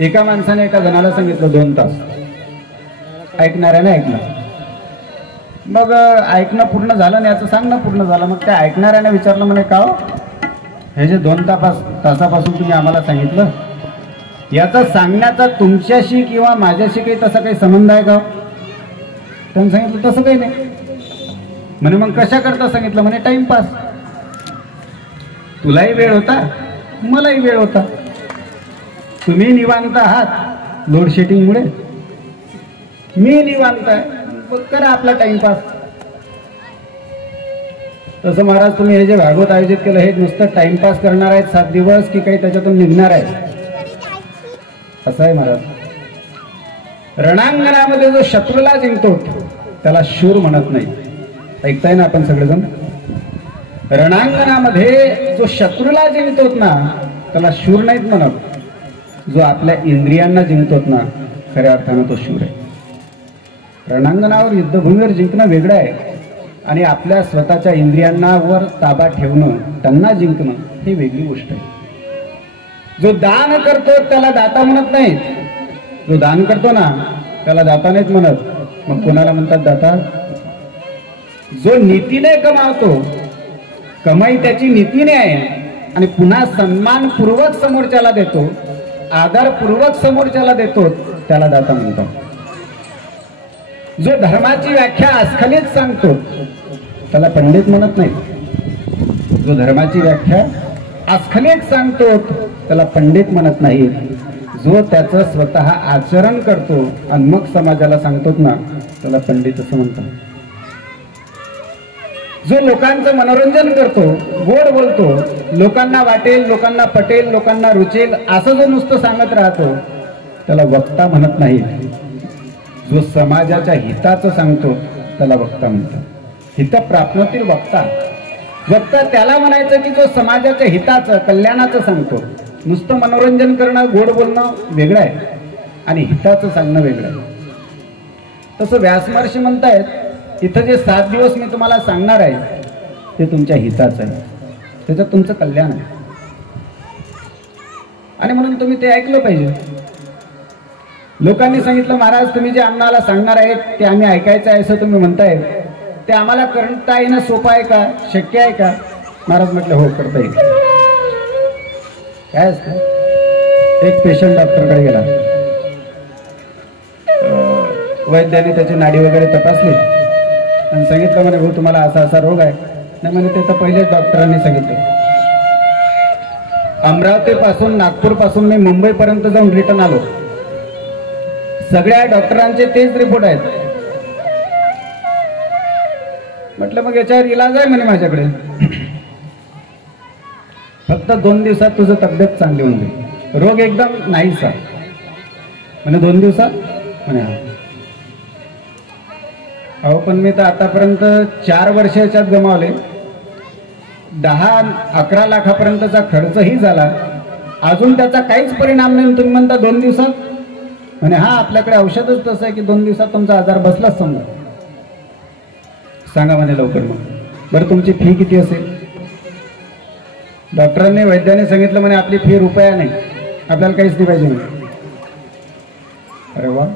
एका माणसाने एका जणाला सांगितलं 2 तास, ऐकणाऱ्याने ऐकलं. मग ऐकणं पूर्ण झालं नाही, याचं सांगणं पूर्ण झालं. मग त्या ऐकणाऱ्याने विचारलं, म्हणे का हो, हे जे 2 तासापासून तुम्ही आम्हाला सांगितलं, याचा सांगण्याचा तुमच्याशी किंवा माझ्याशी काही तसा काही संबंध आहे का? त्यांनी सांगितलं तसं काही नाही. म्हणे मग कशा करता सांगितलं? म्हणे टाइमपास. तुलाही वेळ होता, मलाही वेळ होता. तुम्ही निवांत आहात लोडशेडिंगमुळे, मी निवांत आहे, करा आपला टाइमपास. तसं महाराज तुम्ही हे जे भागवत आयोजित केलं हे नुसतं टाइमपास करणार आहेत 7 दिवस की काही त्याच्यातून निघणार आहे? असं आहे महाराज. रणांगणामध्ये जो शत्रूला जिंकतो त्याला शूर म्हणत नाही. ऐकताय ना आपण सगळेजण? रणांगणामध्ये जो शत्रूला जिंकतोत ना त्याला शूर नाहीत म्हणत. जो आपल्या इंद्रियांना जिंकतोत ना खऱ्या अर्थानं तो शूर आहे. रणांगणावर युद्धभूमीवर जिंकणं वेगळं आहे आणि आपल्या स्वतःच्या इंद्रियांना वर ताबा ठेवणं, त्यांना जिंकणं ही वेगळी गोष्ट आहे. जो दान करतो त्याला दाता म्हणत नाही. जो दान करतो ना त्याला दाता नाहीत म्हणत. मग कोणाला म्हणतात दाता? जो नीतीने कमावतो, कमाई त्याची नीतीने आहे आणि पुन्हा सन्मानपूर्वक समोरच्याला देतो, आदरपूर्वक समोरच्याला देतो, त्याला दाता म्हणतो. जो धर्माची व्याख्या अस्खलित सांगतो त्याला पंडित म्हणत नाही. जो धर्माची व्याख्या अस्खलित सांगतो त्याला पंडित म्हणत नाही. जो त्याचं स्वतः आचरण करतो आणि मग समाजाला सांगतो ना त्याला पंडित असं म्हणतात. जो लोकांचं मनोरंजन करतो, गोड बोलतो, लोकांना वाटेल, लोकांना पटेल, लोकांना रुचेल असं जो नुसतं सांगत राहतो त्याला वक्ता म्हणत नाही. जो समाजाच्या हिताचं सांगतो त्याला वक्ता म्हणतात. हितप्राप्नोतील वक्ता. वक्ता त्याला म्हणायचं की जो समाजाच्या हिताचं, कल्याणाचं सांगतो. नुसतं मनोरंजन करणं, गोड बोलणं वेगळं आहे आणि हिताचं सांगणं वेगळं आहे. तसं व्यासमहर्षी म्हणतायत इथं जे 7 दिवस मी तुम्हाला सांगणार आहे ते तुमच्या हिताचं आहे, त्याच्यात तुमचं कल्याण आहे आणि म्हणून तुम्ही ते ऐकलं पाहिजे. लोकांनी सांगितलं महाराज तुम्ही जे आम्हाला सांगणार आहेत ते आम्ही ऐकायचं आहे असं तुम्ही म्हणताय, ते आम्हाला करता येणं सोपं आहे का, शक्य आहे का? महाराज म्हटलं हो करता येईल. काय असतं, एक पेशंट डॉक्टरकडे गेला, वैद्याने त्याची नाडी वगैरे तपासली आणि सांगितलं म्हणे भाऊ तुम्हाला असा असा रोग आहे. नाही म्हणे ते तर पहिलेच डॉक्टरांनी सांगितलं. अमरावती पासून, नागपूर पासून मी मुंबई पर्यंत जाऊन रिटर्न आलो, सगळ्या डॉक्टरांचे तेच रिपोर्ट आहेत. म्हटलं मग याच्यावर इलाज आहे म्हणे माझ्याकडे, फक्त 2 दिवसात तुझं तब्येत चांगली होऊन जाईल, रोग एकदम नाहीसा. म्हणे 2 दिवसात? म्हणे हा. अहो पण मी तर आतापर्यंत 4 वर्ष याच्यात गमावले, 10-11 लाखापर्यंतचा खर्चही झाला, अजून त्याचा काहीच परिणाम नाही, तुम्ही म्हणता 2 दिवसात? म्हणे हा आपल्याकडे औषधच तसं आहे की 2 दिवसात तुमचा आजार बसलाच समजा. सांगा म्हणे लवकर मग बरं तुमची फी किती असेल? डॉक्टरांनी, वैद्याने सांगितलं म्हणे आपली फी ₹1 नाही, आपल्याला काहीच नाही पाहिजे म्हणे. अरे वा,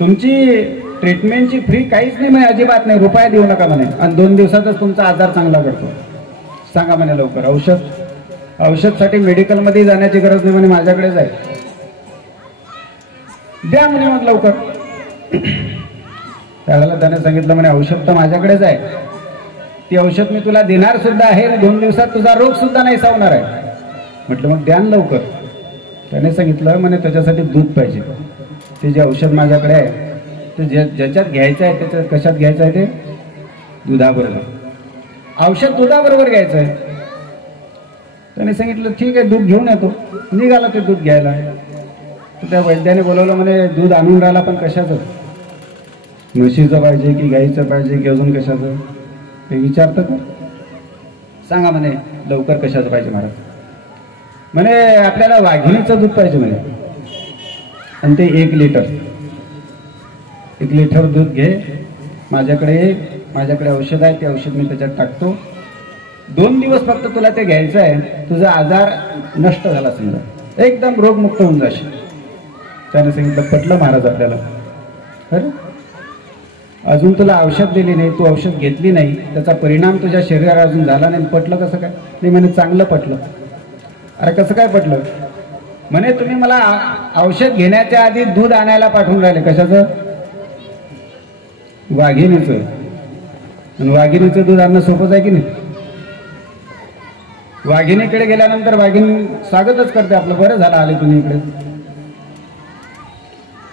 तुमची ट्रीटमेंटची फ्री काहीच नाही म्हणे, अजिबात नाही, ₹1 देऊ नका म्हणे आणि 2 दिवसातच तुमचा आजार चांगला करतो. सांगा म्हणे लवकर. औषधसाठी मेडिकलमध्ये जाण्याची गरज नाही म्हणे, माझ्याकडेच आहे, द्या म्हणे मग लवकर. त्यावेळेला त्याने सांगितलं म्हणे औषध तर माझ्याकडेच आहे, ती औषध मी तुला देणार सुद्धा आहे, 2 दिवसात तुझा रोग सुद्धा नाही सावणार आहे. म्हटलं मग द्या लवकर. त्याने सांगितलं म्हणे त्याच्यासाठी दूध पाहिजे, ते जे औषध माझ्याकडे आहे ते ज्याच्यात घ्यायचं आहे त्याच्यात कशात घ्यायचं आहे? ते दुधाबरोबर, औषध दुधाबरोबर घ्यायचं आहे. त्याने सांगितलं ठीक आहे दूध घेऊन येतो. निघाला ते दूध घ्यायला. त्या वैद्याने बोलवलं म्हणे दूध आणून राहिला पण कशाचं, म्हशीचं पाहिजे की गाईचं पाहिजे की अजून कशाचं ते विचारतं का? सांगा म्हणे लवकर कशाचं पाहिजे महाराज. म्हणे आपल्याला वाघिणीचं दूध पाहिजे म्हणे आणि ते 1 लिटर दूध घे, माझ्याकडे औषध आहे, ते औषध मी त्याच्यात टाकतो, 2 दिवस फक्त तुला ते घ्यायचं आहे, तुझा आजार नष्ट झाला समजा. एकदम रोगमुक्त होऊन जाशील. त्याने सांगितलं पटलं महाराज आपल्याला. अरे अजून तुला औषध दिली नाही, तू औषध घेतली नाही, त्याचा परिणाम तुझ्या शरीरावर अजून झाला नाही, पटलं कसं काय? नाही म्हणे चांगलं पटलं. अरे कसं काय पटलं? म्हणे तुम्ही मला औषध घेण्याच्या आधी दूध आणायला पाठवून राहिले. कशाचं? वाघिणीचं. आणि वाघिणीचं दूध आणणं सोपंच आहे की नाही? वाघिणीकडे गेल्यानंतर वाघिणी स्वागतच करते आपलं, बरं झालं आले तुम्ही इकडे.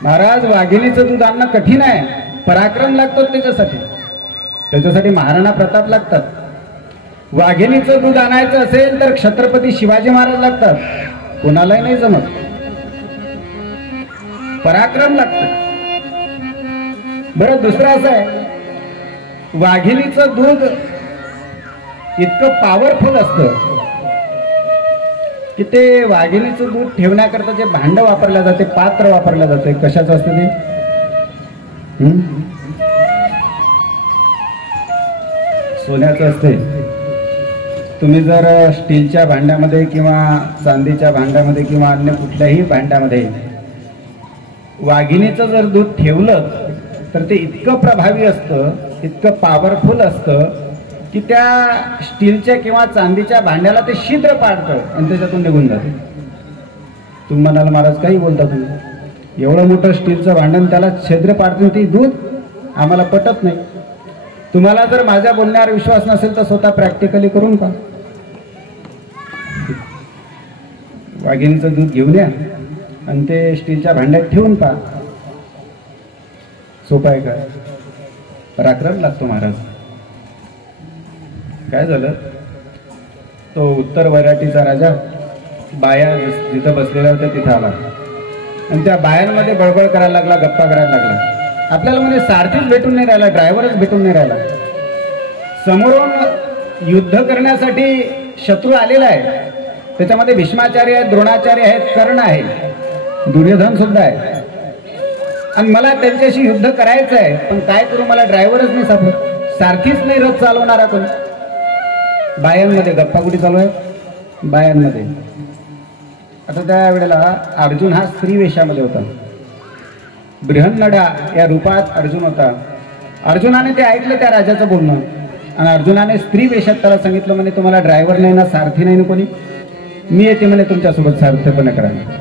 महाराज वाघिणीचं दूध आणणं कठीण आहे, पराक्रम लागतो त्याच्यासाठी. त्याच्यासाठी महाराणा प्रताप लागतात. वाघिणीचं दूध आणायचं असेल तर छत्रपती शिवाजी महाराज लागतात. कोणालाही नाही जमत, पराक्रम लागतं. बरं दुसरं असं आहे, वाघिणीचं दूध इतकं पॉवरफुल असतं की ते वाघिणीचं दूध ठेवण्याकरता जे भांड वापरलं जाते, पात्र वापरलं जाते, कशाचं असतं ते? सोन्याचं असते. तुम्ही जर स्टीलच्या भांड्यामध्ये किंवा चांदीच्या भांड्यामध्ये किंवा अन्य कुठल्याही भांड्यामध्ये वाघिणीचं जर दूध ठेवलं तर ते इतकं प्रभावी असतं, इतकं पॉवरफुल असतं की त्या स्टीलच्या किंवा चांदीच्या भांड्याला ते छिद्र पाडतं आणि त्याच्यातून निघून जाते. तुम्ही म्हणाल महाराज काही बोलता तुम्ही, एवढं मोठं स्टीलचं भांडण त्याला छिद्र पाडतं ती दूध? आम्हाला पटत नाही. तुम्हाला जर माझ्या बोलण्यावर विश्वास नसेल तर स्वतः प्रॅक्टिकली करून पहा. वाघिणीचं दूध घेऊन या आणि ते स्टीलच्या भांड्यात ठेवून पहा. सोपं आहे का? पराक्रम लागतो महाराज. काय झालं, तो उत्तर वैराटीचा राजा बाया जिथं बसलेल्या होत्या तिथं आला आणि त्या बायांमध्ये बळबळ करायला लागला, गप्पा करायला लागला. आपल्याला म्हणजे सारथीच भेटून नाही राहिला, ड्रायव्हरच भेटून नाही राहिला. समोरून युद्ध करण्यासाठी शत्रू आलेला आहे. त्याच्यामध्ये भीष्माचार्य आहेत, द्रोणाचार्य आहेत, कर्ण आहे, दुर्योधन सुद्धा आहे. आणि मला त्यांच्याशी युद्ध करायचं आहे, पण काय करू, मला ड्रायव्हरच नाही सापडत, सारथीच नाही, रथ चालवणारा कोण. बायांमध्ये गप्पा कुठे चालू आहे? बायांमध्ये. आता त्या वेळेला अर्जुन हा स्त्री वेशामध्ये होता. बृहन्नडा या रूपात अर्जुन होता. अर्जुनाने ते ऐकलं त्या राजाचं बोलणं आणि अर्जुनाने स्त्री वेशात त्याला सांगितलं, म्हणे तुम्हाला ड्रायव्हर नाही ना, सारथी नाही ना कोणी, मी येते म्हणे तुमच्यासोबत सारथ्यपणे करायला,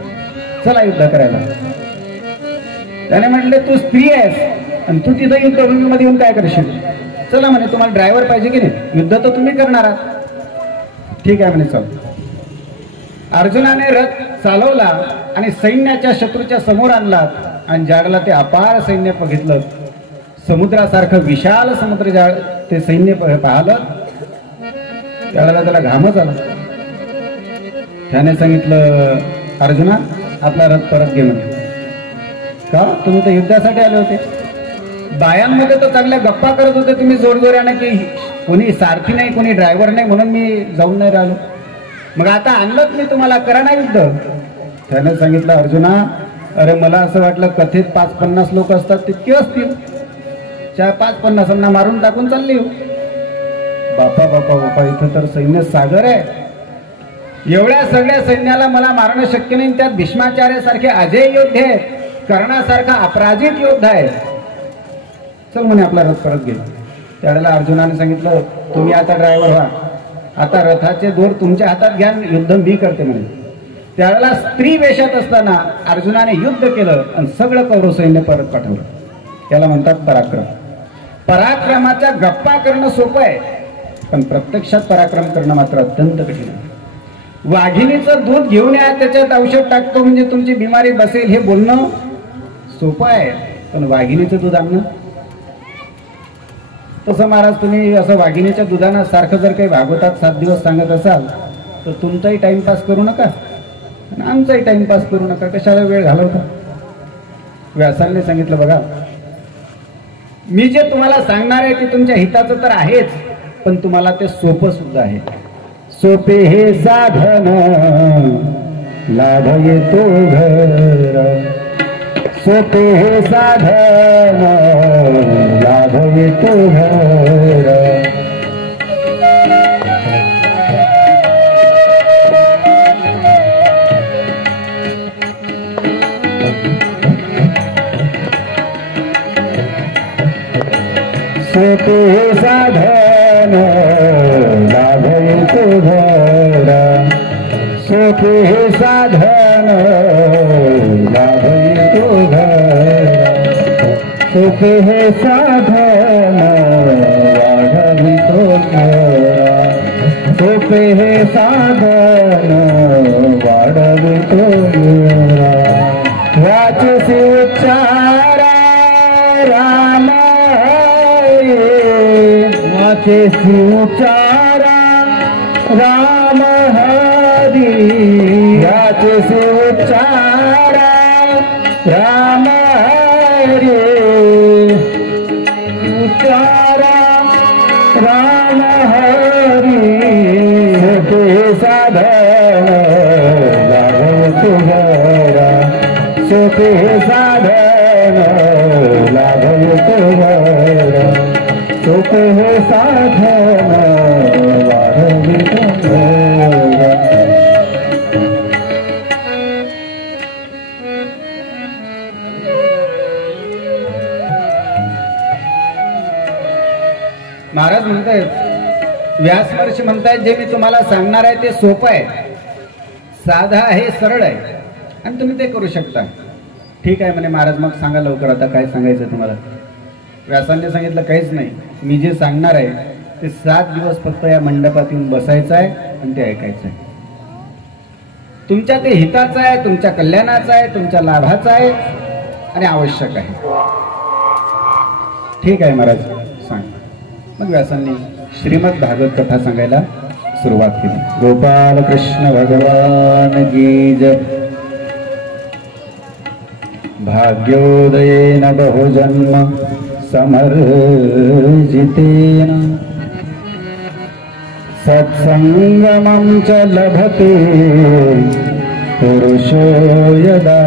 चला युद्ध करायला. त्याने म्हटले तू स्त्री आहेस आणि तू तिथं युद्धभूमीमध्ये येऊन काय करशील? चला म्हणे, तुम्हाला ड्रायव्हर पाहिजे की नाही, युद्ध तर तुम्ही करणार आहात. ठीक आहे म्हणे, चल. अर्जुनाने रथ चालवला आणि सैन्याच्या शत्रूच्या समोर आणला आणि ज्याला ते अपार सैन्य बघितलं, समुद्रासारखं विशाल समुद्र ज्या ते सैन्य पाहिलं, त्यावेळेला त्याला घामच आला. त्याने सांगितलं, अर्जुना आपला रथ परत घे म्हणे. का? तुम्ही तर युद्धासाठी आले होते. बायांमध्ये तर चांगल्या गप्पा करत होते तुम्ही जोरजोराने की कोणी सारथी नाही, कोणी ड्रायव्हर नाही, म्हणून मी जाऊन नाही राहिलो. मग आता आणलंच मी तुम्हाला, करा ना युद्ध. त्याने सांगितलं, अर्जुना अरे मला असं वाटलं कथेत 5-50 लोक असतात तितके असतील, 4-5-50 मारून टाकून चालली हो. बापा बापा बापा, इथं तर सैन्य सागर आहे. एवढ्या सगळ्या सैन्याला मला मारणं शक्य नाही. त्यात भीष्माचार्यासारखे अजय योद्धे आहेत, कर्णासारखा अपराजित योद्धा आहे. चल म्हणे आपला रथ परत घे. त्यावेळेला अर्जुनाने सांगितलं, तुम्ही आता ड्रायव्हर व्हा, आता रथाचे दोर तुमच्या हातात घ्या, युद्ध मी करते म्हणे. त्यावेळेला स्त्री वेशात असताना अर्जुनाने युद्ध केलं आणि सगळं कौरव सैन्य परत पाठवलं. त्याला म्हणतात पराक्रम. पराक्रमाच्या गप्पा करणं सोपं आहे, पण प्रत्यक्षात पराक्रम करणं मात्र अत्यंत कठीण आहे. वाघिणीचं दूध घेऊन या, त्याच्यात औषध टाकतो म्हणजे तुमची बिमारी बसेल, हे बोलणं सोपं आहे, पण वाघिणीचं दूध आणणं. तसं महाराज तुम्ही असं वाघिणीच्या दुधानं सारखं जर काही भागवतात 7 दिवस सांगत असाल तर तुमचाही टाइमपास करू नका आणि आमचाही टाइमपास करू नका. कशाला वेळ घालवता? व्यासांनी सांगितलं बघा, मी जे तुम्हाला सांगणार आहे ते तुमच्या हिताचं तर आहेच, पण तुम्हाला ते सोपं सुद्धा आहे. सोपे हे साधन लाभ येतो घर, सोपे हे साधन लाभ येतो घर. सोपे साधन लाभे तुझरा सोपे साधन लाभे तुझरा सोपे साधन वाढवी तुझरा सोपे साधन वाढवी तुझरा वाचसी उच्चारा राम वाचसी उच्चारा राम हरी वाचसी उच्चारा राम हरी उच्चारा राम हरी सोपे साधन लाभे तुझरा सोपे साधन लाभे तुझरा सोपे साधन वाढवी तुझरा महाराज म्हणतायत व्यास महर्षी म्हणतायत जे मी तुम्हाला सांगणार आहे ते सोपं आहे साधा आहे सरळ आहे आणि तुम्ही ते करू शकता ठीक आहे म्हणे महाराज मग सांगा लवकर आता काय सांगायचं तुम्हाला व्यासांनी सांगितलं काहीच नाही मी जे सांगणार आहे ते 7 दिवस फक्त या मंडपात येऊन बसायचं आहे आणि ते ऐकायचं आहे तुमच्या ते हिताचं आहे तुमच्या कल्याणाचं आहे तुमच्या लाभाचं आहे आणि आवश्यक आहे ठीक आहे महाराज सांग मग व्यासांनी श्रीमद भागवत कथा सांगायला सुरुवात केली गोपाल कृष्ण भगवान की जय भाग्योदयेन बहुजन्म समर्जितेन सत्संगमं च लभते पुरुषो यदा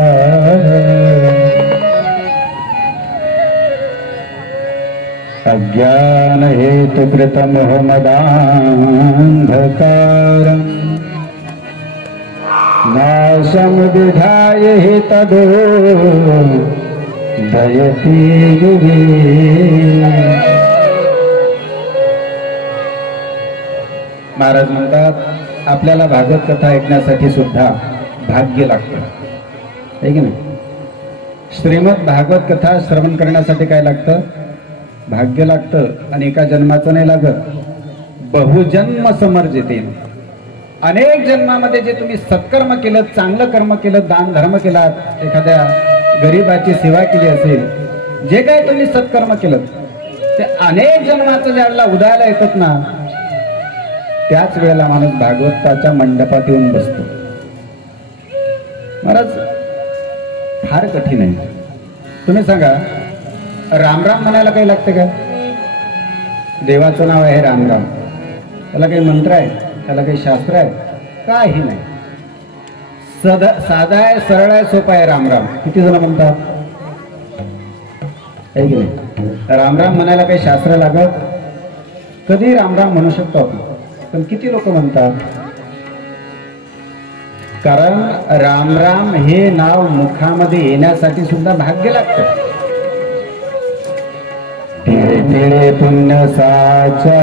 अज्ञान हेतुकृत मोहमदान्धकारम् नाशं विधाय हि तदो दयति युगे महाराज म्हणतात आपल्याला भागवत कथा ऐकण्यासाठी सुद्धा भाग्य लागतं आहे की नाही श्रीमद भागवत कथा श्रवण करण्यासाठी काय लागतं भाग्य लागतं आणि एका जन्माचं नाही लागत बहुजन्म समर्जितेन अनेक जन्मामध्ये जे तुम्ही सत्कर्म केलं चांगलं कर्म केलं दान धर्म केला एखाद्या गरीबाची सेवा केली असेल जे काही तुम्ही सत्कर्म केलं ते अनेक जन्माचं ज्यावेळेला उदयाला येतात ना त्याच वेळेला माणूस भागवताच्या मंडपात येऊन बसतो महाराज फार कठीण आहे तुम्ही सांगा रामराम म्हणायला काही लागते का देवाचं नाव आहे रामराम त्याला काही मंत्र आहे त्याला काही शास्त्र आहे काही नाही साधा आहे सरळ आहे सोपा आहे रामराम किती जण म्हणतात आहे की नाही रामराम म्हणायला काही शास्त्र लागत कधी रामराम म्हणू शकतो आपण पण किती लोक म्हणतात कारण रामराम हे नाव मुखामध्ये येण्यासाठी सुद्धा भाग्य लागतं तिळे तिळे पुण्य साचा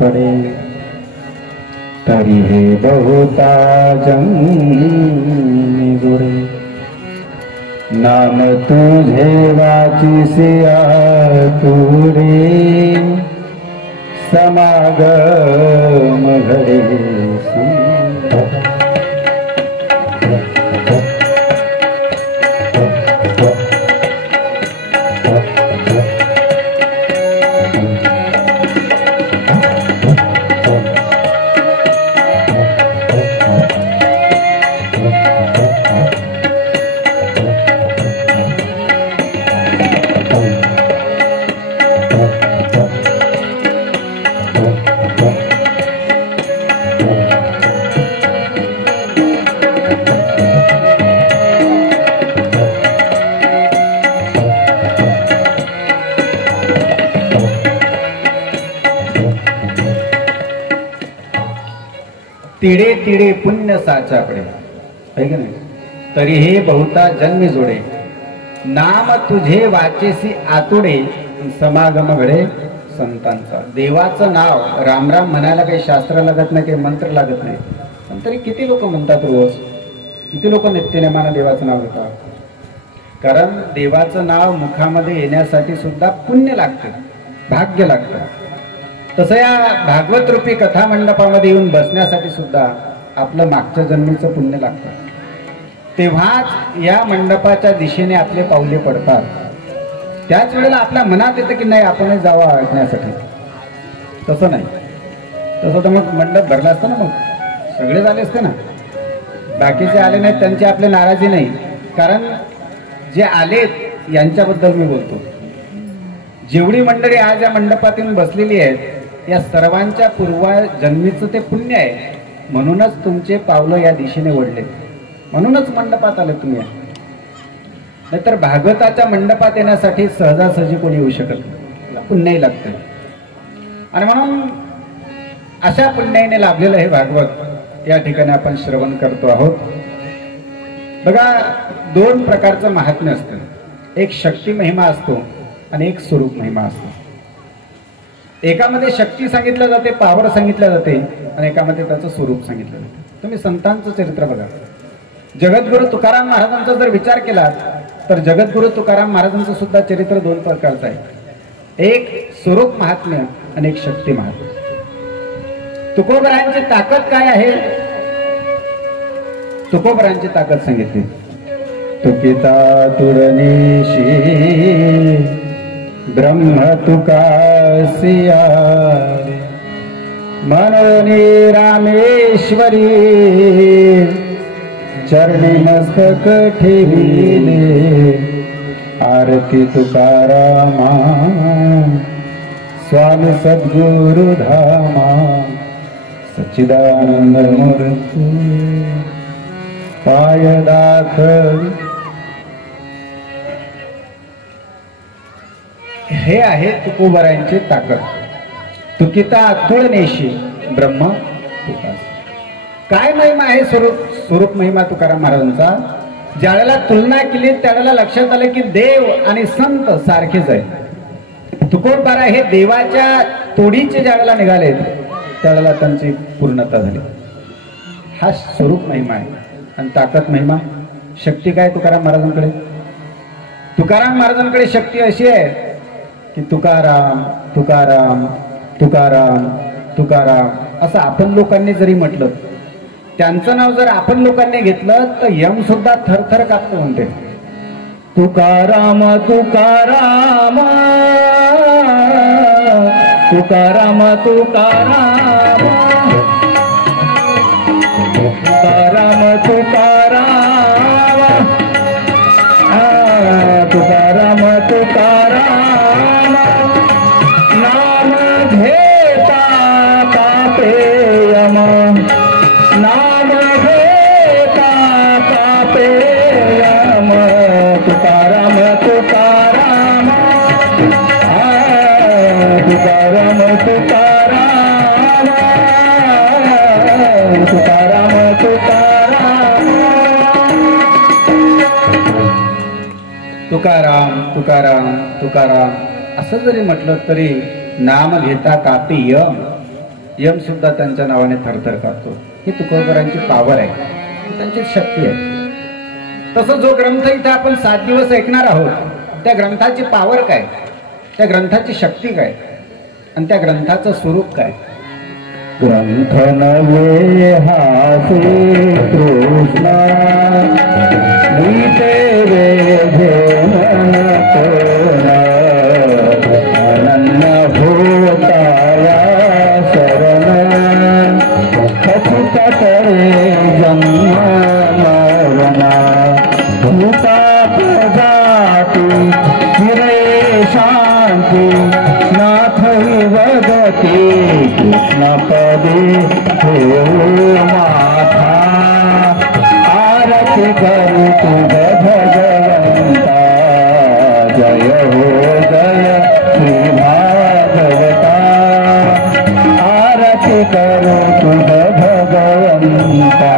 पडे तरी हे बहुता जन्मी जुळे नाम तुझे वाचिसी आतुरे समागम घडे तिडे तिडे पुण्य साचाकडे आहे की नाही तरी हे बहुता जन्मी जोडे नाम तुझे वाचेसी आतुडे समागम घडे संतांचा. देवाचं नाव राम राम म्हणायला काही शास्त्र लागत नाही, काही मंत्र लागत नाही, पण तरी किती लोक म्हणतात रोज, किती लोक नित्यनेमानं देवाचं नाव घेतात. कारण देवाचं नाव मुखामध्ये येण्यासाठी सुद्धा पुण्य लागतं, भाग्य लागतं. तसं या भागवत रूपी कथा मंडपामध्ये येऊन बसण्यासाठी सुद्धा आपलं मागच्या जन्मीचं पुण्य लागतं. तेव्हाच या मंडपाच्या दिशेने आपले पावले पडतात. त्याच वेळेला आपल्या मनात येतं की नाही आपणच जावं ऐकण्यासाठी. तसं नाही, तसं तर मग मंडप भरला असतं ना, मग सगळे झाले असते ना. बाकीचे आले नाहीत त्यांची आपली नाराजी नाही, कारण जे आलेत यांच्याबद्दल मी बोलतो. जेवढी मंडळी आज या मंडपातून बसलेली आहेत या सर्वांच्या पूर्वजन्मीचं ते पुण्य आहे. म्हणूनच तुमचे पावलं या दिशेने वळले, म्हणूनच मंडपात आले तुम्ही. नाहीतर भागवताच्या मंडपात येण्यासाठी सहजासहजी कोणी येऊ शकत नाही, पुण्याही लागते. आणि म्हणून अशा पुण्याने लाभलेलं हे भागवत या ठिकाणी आपण श्रवण करतो आहोत. बघा, दोन प्रकारचं महात्म्य असतं. एक शक्ती महिमा असतो आणि एक स्वरूप महिमा असतो. एकामध्ये शक्ती सांगितलं जाते, पावर सांगितलं जाते, आणि एकामध्ये त्याचं स्वरूप सांगितलं जाते. तुम्ही संतांचं चरित्र बघा. जगद्गुरु तुकाराम महाराजांचा जर विचार केला तर जगद्गुरु तुकाराम महाराजांचं सुद्धा चरित्र दोन प्रकारचं आहे. एक स्वरूप महात्म्य आणि एक शक्ती महात्म्य. तुकोबरायांची ताकद काय आहे? तुकोबरायांची ताकद सांगितली. तुकिता तुरनीशी ब्रह्म तुकासिया मनोनी रामेश्वरी चरणी मस्तक ठेविले आरती तुकारामा स्वामी सद्गुरु धामा सच्चिदानंद मूर्ती पाय दाखवी. हे आहे तुकोबरायांची ताकद. तुकिता अतुळनेशी ब्रह्म तुकास. काय महिमा आहे स्वरूप महिमा तुकाराम महाराजांचा? ज्यावेळेला तुलना केली त्यावेळेला लक्षात आलं की देव आणि संत सारखेच आहे. तुकोबरा हे देवाच्या तोडीचे ज्यावेळेला निघाले त्यावेळेला त्यांची पूर्णता झाली. हा स्वरूप महिमा आहे. आणि ताकद महिमा, शक्ती काय तुकाराम महाराजांकडे? तुकाराम महाराजांकडे शक्ती अशी आहे की तुकाराम तुकाराम तुकाराम तुकाराम असं आपण लोकांनी जरी म्हटलं, त्यांचं नाव जर आपण लोकांनी घेतलं तर यम सुद्धा थरथर कापतो म्हणते. तुकाराम तुकाराम तुकाराम तुकाराम तुकाराम तुकाराम तुकाराम तुकाराम नाम घेता पापे यम नाम घेता पापे यम तुकाराम तुकाराम तुकाराम तुकाराम तुकाराम तुकाराम तुकाराम तुकाराम तुकाराम असं जरी म्हटलं तरी नाम घेता कापी यम, यम सुद्धा त्यांच्या नावाने थरथर कापतो. ही तुकोबरांची पावर आहे, त्यांची शक्ती आहे. तसं जो ग्रंथ इथे आपण 7 दिवस ऐकणार आहोत त्या ग्रंथाची पावर काय, त्या ग्रंथाची शक्ती काय, आणि त्या ग्रंथाचं स्वरूप काय? ग्रंथ नवे हासे कृष्णा नीते अनन्य होताया शरण खचित करे जन्म मरणा भूता प्रजाती चिरे शांती नाथ वदती कृष्ण पदे माथा आरती करू तुझ भगवंता जय हो जय श्री भागवता आरती करू तुझ भगवंता.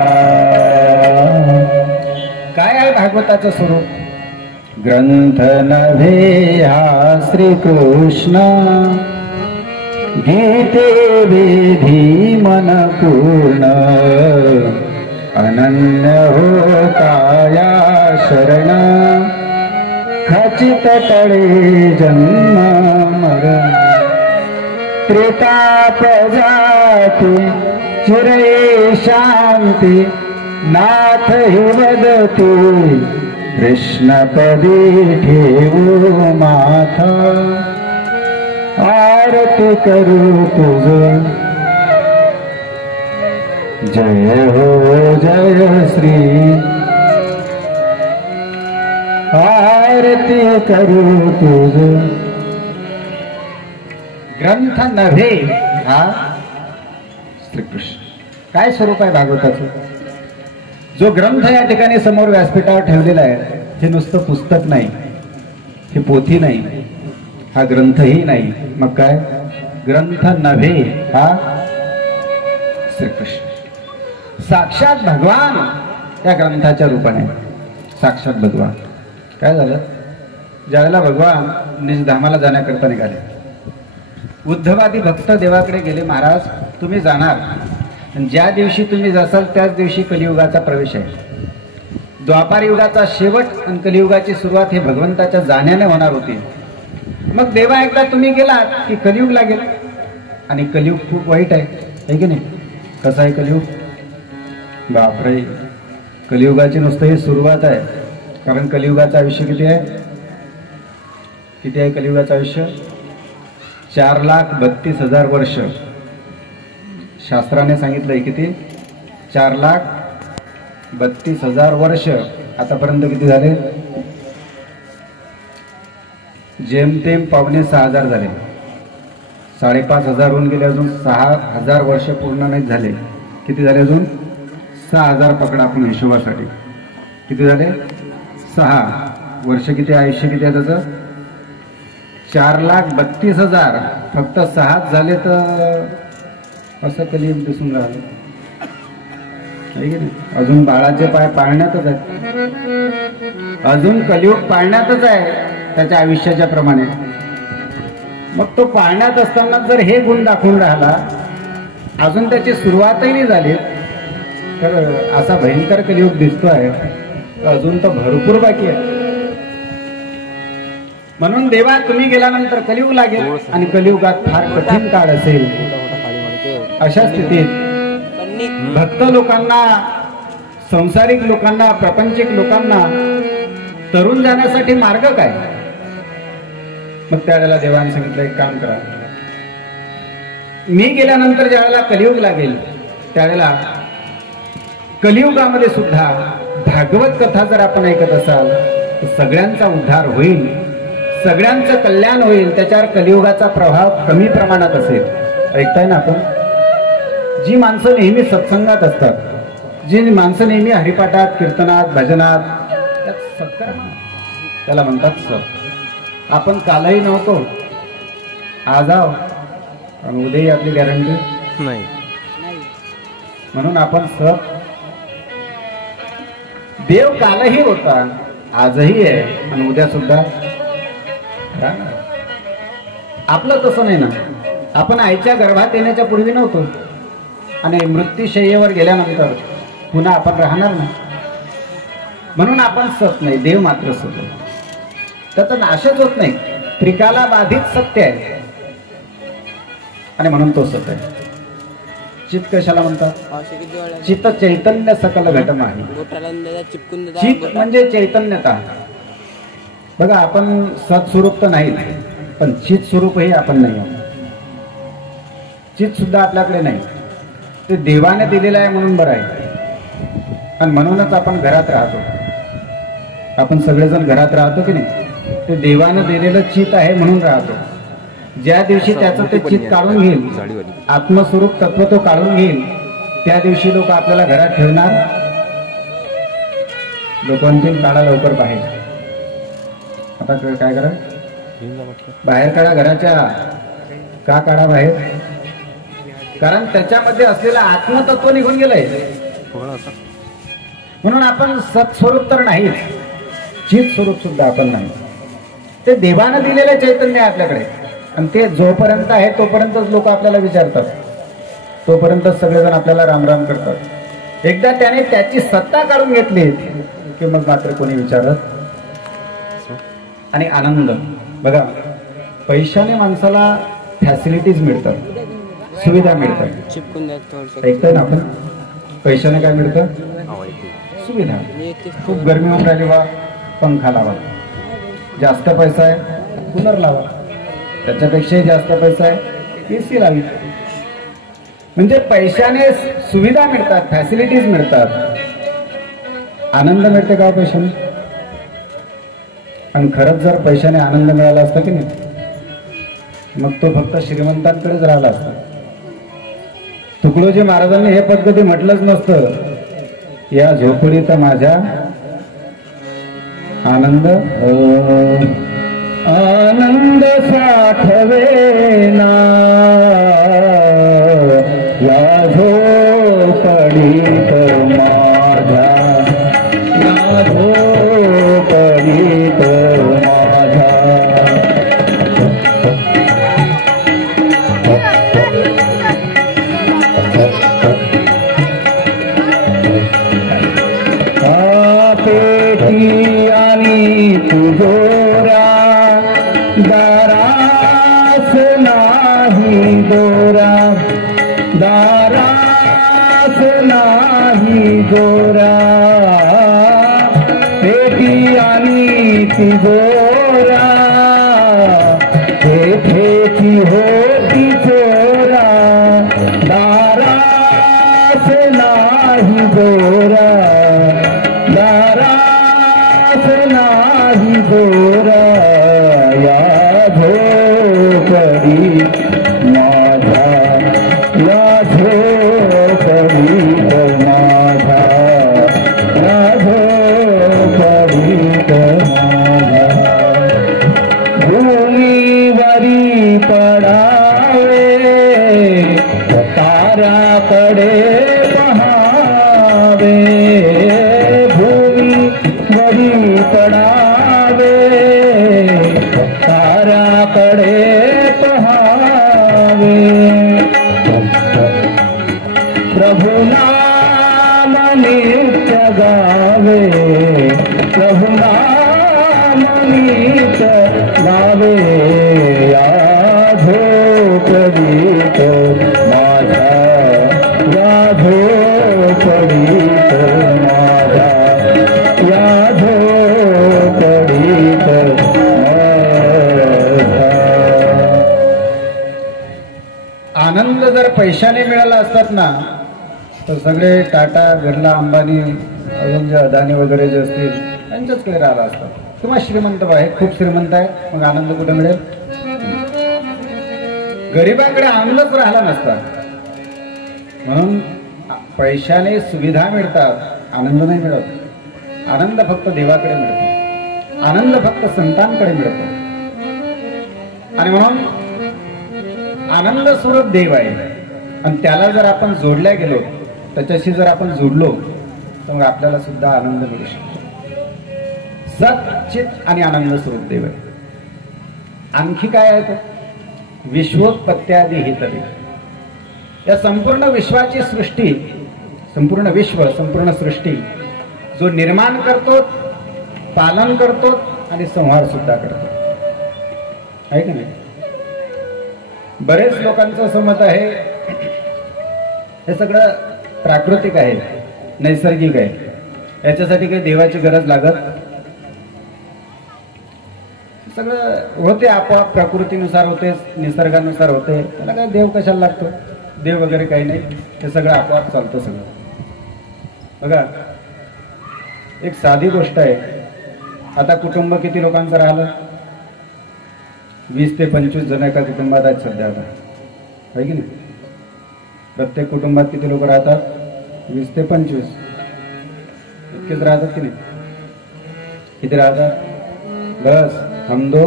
काय आहे भागवताचं स्वरूप? ग्रंथ नव्हे हा श्रीकृष्ण, गीते विधी मन पूर्ण, अनन्य होता या शरण, खचित तळे जन्म मरण, त्रिताप जाती चिरे शांती, नाथ हि वदती कृष्णपदी ठेवू माथा, आरती करू तुझ जय हो जय श्री, आरती करू तुझ। ग्रंथ नव्हे हा श्रीकृष्ण। काय स्वरूप आहे भागवताचं? जो ग्रंथ या ठिकाणी समोर व्यासपीठावर ठेवलेला आहे हे नुसतं पुस्तक नाही, हे पोथी नाही, हा ग्रंथही नाही, मग काय? ग्रंथ नव्हे हा श्रीकृष्ण, साक्षात भगवान त्या ग्रंथाच्या रूपाने, साक्षात भगवान। काय झालं? ज्यावेळेला भगवान निजधामाला जाण्याकरता निघाले, उद्धवादी भक्त देवाकडे गेले, महाराज तुम्ही जाणार, ज्या दिवशी तुम्ही जासाल त्याच दिवशी कलियुगाचा प्रवेश आहे। द्वापार युगाचा शेवट आणि कलियुगाची सुरुवात हे भगवंताच्या जाण्याने होणार होती। मग देवा एकदा तुम्ही गेलात की कलियुग लागेल, आणि कलियुग खूप वाईट आहे की नाही? कसं आहे कलियुग? बापरे, कलियुगाची नुसतं ही सुरुवात आहे, कारण कलियुगाचं आयुष्य किती आहे? किती आहे कलियुगाचं आयुष्य? 4,32,000 वर्ष शास्त्राने सांगितलंय। किती? 4,32,000 वर्ष। आतापर्यंत किती झाले? जेमतेम 5,600 झाले, 5,500 होऊन गेले, अजून 6,000 वर्ष पूर्ण नाही झाले। किती झाले? अजून 6,000 पकडा आपण हिशोबासाठी। किती झाले? 6 वर्ष। किती आयुष्य किती आहे त्याचं? 4,32,000। फक्त 6 झाले तर असं कलियुग दिसून राहिलं, अजून बाळाचे पाय पाळण्यातच आहेत, अजून कलियुग पाळण्यातच आहे त्याच्या आयुष्याच्या प्रमाणे। मग तो पाळण्यात असताना जर हे गुण दाखवून राहिला, अजून त्याची सुरुवातही नाही झाली, तर असा भयंकर कलियुग दिसतो आहे, अजून तर भरपूर बाकी आहे। म्हणून देवा तुम्ही गेल्यानंतर कलियुग लागेल, आणि कलियुगात फार कठीण काळ असेल। अशा स्थितीत भक्त लोकांना, संसारिक लोकांना, प्रापंचिक लोकांना तरुण जाण्यासाठी मार्ग काय? मग त्यावेळेला देवाने सांगितलं एक काम करा, मी गेल्यानंतर ज्यावेळेला कलियुग लागेल त्यावेळेला कलियुगामध्ये सुद्धा भागवत कथा जर आपण ऐकत असाल तर सगळ्यांचा उद्धार होईल, सगळ्यांचं कल्याण होईल, त्याच्यावर कलियुगाचा प्रभाव कमी प्रमाणात असेल। ऐकताय ना आपण? जी माणसं नेहमी सत्संगात असतात, जी माणसं नेहमी हरिपाठात, कीर्तनात, भजनात, त्यात सत्कार त्याला म्हणतात सत। आपण कालही नव्हतो, आज आहो, आणि उद्याही आपली गॅरंटी नाही, म्हणून आपण सत। देव कालही होता, आजही आहे, आणि उद्या सुद्धा। आपलं तसं नाही ना, आपण आईच्या गर्भात येण्याच्या पूर्वी नव्हतो, आणि मृत्यूशय्येवर गेल्यानंतर पुन्हा आपण राहणार नाही, म्हणून आपण सत नाही, देव मात्र सत आहे, त्याचा नाशच होत नाही, त्रिकाला बाधित सत्य आहे, आणि म्हणून तो सत आहे। चित कशाला म्हणतात? चित्त चैतन्य सकल घटम आहे। चित म्हणजे चैतन्यता। बघा, आपण सत्स्वरूप तर नाही, पण चित स्वरूपही आपण नाही आहोत, चित सुद्धा आपल्याकडे नाही, ते देवाने दिलेलं आहे म्हणून बरं आहे, आणि म्हणूनच आपण घरात राहतो, आपण सगळेजण घरात राहतो की नाही, ते देवानं दिलेलं चित आहे म्हणून राहतो। ज्या दिवशी त्याचं ते चित काढून घेईल, आत्मस्वरूप तत्व तो काढून घेईल, त्या दिवशी लोक आपल्याला घरात ठेवणार, लोकांतील काढा लवकर बाहेर। आता काय करा? बाहेर काढा घराच्या। का काढा बाहेर? कारण त्याच्यामध्ये असलेलं आत्मतत्व निघून गेलंय, म्हणून आपण सत्स्वरूप तर नाही, चित स्वरूप सुद्धा आपण नाही. ते देवानं दिलेलं चैतन्य आहे आपल्याकडे, आणि ते जोपर्यंत आहे तोपर्यंतच लोक आपल्याला विचारतात, तोपर्यंतच सगळेजण आपल्याला रामराम करतात. एकदा त्याने त्याची सत्ता काढून घेतली की मग मात्र कोणी विचारत. आणि आनंद बघा, पैशाने माणसाला फॅसिलिटीज मिळतात, सुविधा मिळतात. ऐकतोय ना आपण, पैशाने काय मिळतं? सुविधा. खूप गरमी होऊन राहिली बा, पंखा लावा. जास्त पैसा आहे, कूलर लावा. त्याच्यापेक्षाही जास्त पैसा आहे, एसी लावी. म्हणजे पैशाने सुविधा मिळतात, फॅसिलिटीज मिळतात. आनंद मिळते का पैशाने? आणि खरंच जर पैशाने आनंद मिळाला असता की नाही, मग तो फक्त श्रीमंतांकडेच राहिला असता. तुकडोजी महाराजांनी हे पद्धती म्हटलंच नसतं, या झोपडीत माझ्या आनंद आनंद साठवेना, या झोपडीत माझ्या, या झोपडीत माझ्या. पेटी आणि तुझोरा, दारास नाही दोरा, दारास नाही दोरा. पेटी आणि तिजोरा, पेठेची होती चोरा, दारास नाही दोरा, दारास नाही दोरा. या झोपडी माझ्या, या झोपडीत माझ्या, या झोपडीत माझ्या. भूमीवरी पडावे, ताऱ्याकडे पहावे. भूमीवरी पडावे, ताऱ्याकडे पहावे. प्रभु नाम नित्य गावे, प्रभु नाम नित्य गावे. या झोपडीत माझ्या, या झोपडीत माझ्या, या झोपडीत माझ्या. आनंद जर पैशाने मिळाला असतात ना, तर सगळे टाटा, बिर्ला, अंबानी, अजून जे अदानी वगैरे जे असतील त्यांच्याचकडे राहिला असतात. किंवा श्रीमंत आहे, खूप श्रीमंत आहे, मग आनंद कुठे मिळेल? गरिबांकडे आनंदच राहिला नसता. म्हणून पैशाने सुविधा मिळतात, आनंद नाही मिळत. आनंद फक्त देवाकडे मिळतो, आनंद फक्त संतांकडे मिळतो. आणि म्हणून आनंद स्वरूप देव आहे, आणि त्याला जर आपण जोडल्या गेलो, त्याच्याशी जर आपण जोडलो, तर मग आपल्याला सुद्धा आनंद मिळू शकतो. सत, चित आणि आनंद स्वरूप देव आहे. आणखी काय आहे? तो विश्वोत्पत्त्यादी हितवे. या संपूर्ण विश्वाची सृष्टी, संपूर्ण विश्व, संपूर्ण सृष्टी जो निर्माण करतो, पालन करतो आणि संहार सुद्धा करतो, आहे की नाही? बरेच लोकांचं असं मत आहे हे सगळं प्राकृतिक आहे, नैसर्गिक आहे, याच्यासाठी काही देवाची गरज लागत. सगळं होते आपोआप, प्रकृतीनुसार होते, निसर्गानुसार होते, त्याला काय देव कशाला लागतो? देव वगैरे काही नाही, ते सगळं आपोआप चालतं सगळं. बघा, एक साधी गोष्ट आहे. आता कुटुंब किती लोकांचं राहिलं? 20 ते 25 जण एका कुटुंबात आहेत सध्या आता, आहे की नाही? प्रत्येक कुटुंबात किती लोक राहतात? 20 ते 25 इतकेच राहतात की नाही? किती राहतात? बस, हम दो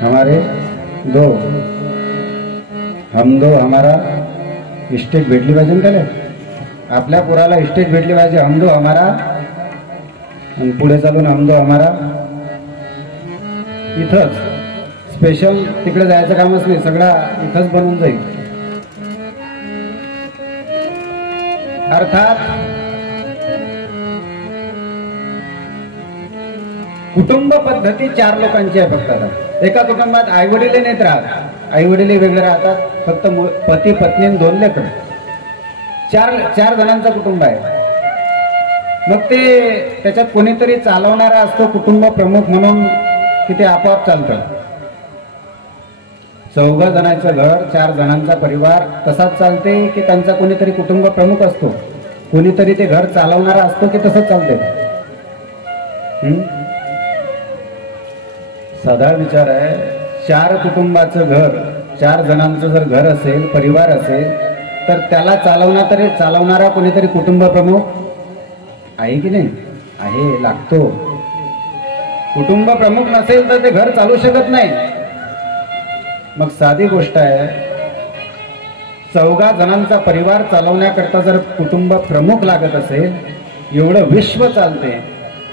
हमारे दो, हम दो हमारा. इस्टेट भेटली पाहिजे ना त्याला, आपल्या पोराला इस्टेट भेटली पाहिजे. हम दो हमारा आणि पुढे चालून आमदो आम्हाला इथंच स्पेशल तिकडे जायचं कामच नाही, सगळा इथंच बनून जाईल. अर्थात कुटुंब पद्धती 4 लोकांची आहे फक्त. आता एका कुटुंबात आई वडील नाहीत राहत, आई वडील वेगळे राहतात, फक्त पती पत्नी आणि 2 लेकरं. 4 जणांचं कुटुंब आहे. मग ते त्याच्यात कोणीतरी चालवणारा असतो कुटुंब प्रमुख म्हणून की ते आपोआप चालतं. 4 जणांचं घर, 4 जणांचा परिवार तसाच चालते की त्यांचा कोणीतरी कुटुंब प्रमुख असतो, कोणीतरी ते घर चालवणारा असतो की तसंच चालते. साधा विचार आहे. 4 कुटुंबाचं घर, 4 जणांचं जर घर असेल, परिवार असेल, तर त्याला चालवणारा कोणीतरी कुटुंब प्रमुख आहे की नाही? आहे, लागतो. कुटुंब प्रमुख नसेल तर ते घर चालू शकत नाही. मग साधी गोष्ट आहे, 4 जणांचा परिवार चालवण्याकरता जर कुटुंब प्रमुख लागत असेल, एवढं विश्व चालते,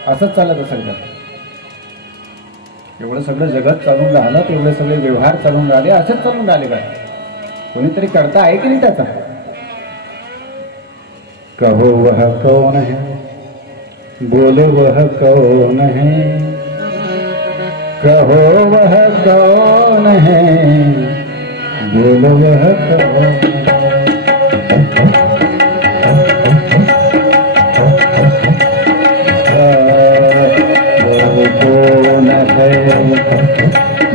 असंच चालत असेल का? एवढं सगळं जगत चालून राहिलं, एवढे सगळे व्यवहार चालून राहिले, असंच चालून राहिले का? कोणीतरी करता आहे की नाही त्याचा? कहो वह कौन है, बोलो वह कौन है, कहो वह कौन है, बोलो वह कौन है,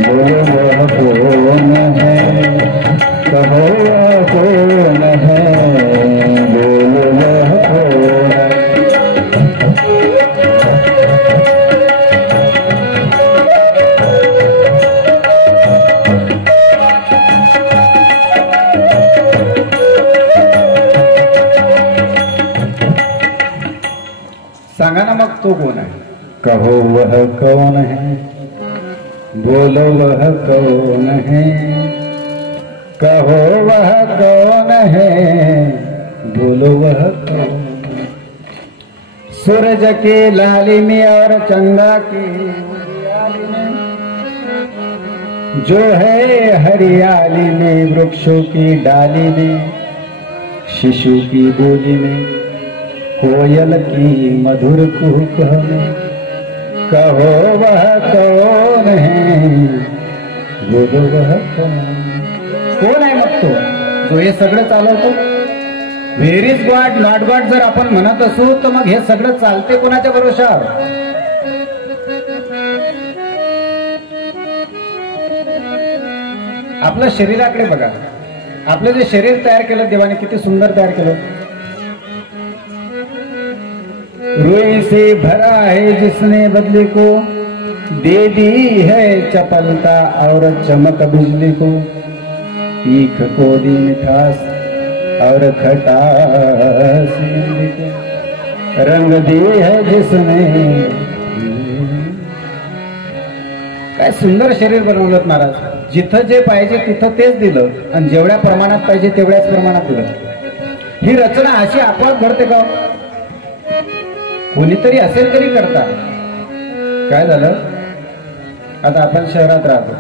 बोलो वह कौन है, कहो वह कौन है, बोलो वह कौन है. सांगा ना मग तो कोण आहे? कहो वह कौन है, बोलो वह कौन है, कहो वह कौन है, बोलो वह कौन. सूरज की लाली में और चंदा की उजियाली में, जो है हरियाली में, वृक्षों की डाली में, शिशु की बोली में, कोयल की मधुर कुहक में, कहो वह कौन है, बोलो वह कौन आहे? मग तो जो हे सगळं चालवतो. Where is God not God जर आपण म्हणत असू तर मग हे सगळं चालते कोणाच्या भरोशावर? आपल्या शरीराकडे बघा. आपलं जे शरीर तयार केलं देवाने किती सुंदर तयार केलं. रुई से भरा है जिसने बदले को, दे दी है चपलता और चमक बिजली को, ईख को दी मिठास और खटास को, रंग दी है जिसने. काय सुंदर शरीर बनवलं महाराज. जिथं जे पाहिजे तिथं तेच दिलं आणि जेवढ्या प्रमाणात पाहिजे तेवढ्याच प्रमाणात दिलं. ही रचना अशी आपोआप घडते का? कोणीतरी असेल तरी करता. काय झालं, आता आपण शहरात राहतो,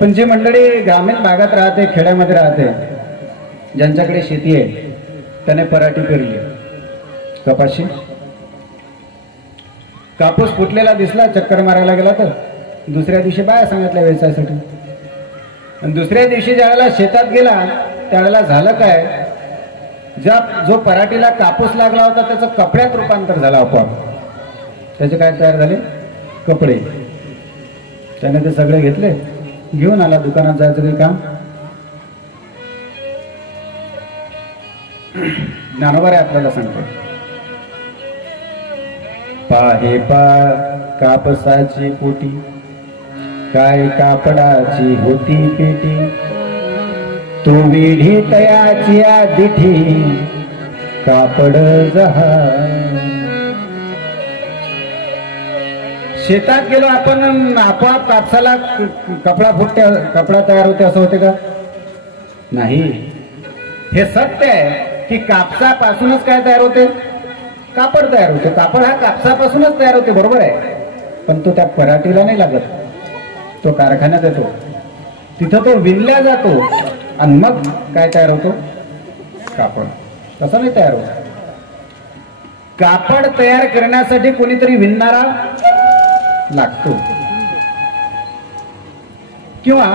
पण जी मंडळी ग्रामीण भागात राहते, खेड्यामध्ये राहते, ज्यांच्याकडे शेती आहे, त्याने पराठी पेरली, कपाशी. कापूस फुटलेला दिसला, चक्कर मारायला गेला तर दुसऱ्या दिवशी बाया सांगितल्या व्यवसायासाठी. आणि दुसऱ्या दिवशी ज्यावेळेला शेतात गेला त्यावेळेला झालं काय, जो पराठीला कापूस लागला होता त्याचं कपड्यात रूपांतर झालं आपोआप. त्याचे काय तयार झाले? कपडे. त्याने ते सगळे घेतले, घेऊन आला. दुकानात जायचं काही काम. ज्ञानोबा रे आपल्याला सांगतो, पाहे पा कापसाची पोटी, काय कापडाची होती पेटी, तू विढी तयाची दिठी, कापड जहाज. शेतात गेलो आपण, आपोआप कापसाला कपडा तयार होते असं होते का? नाही. हे सत्य आहे की कापसापासूनच काय तयार होते? कापड तयार होतो. कापड हा कापसापासूनच तयार होते, बरोबर आहे, पण तो त्या पराठीला नाही लागत, तो कारखान्यात येतो, तिथं तो विणल्या जातो आणि मग काय तयार होतो, कापड. तसं नाही तयार होत. कापड तयार करण्यासाठी कोणीतरी विणणारा लागतो. किंवा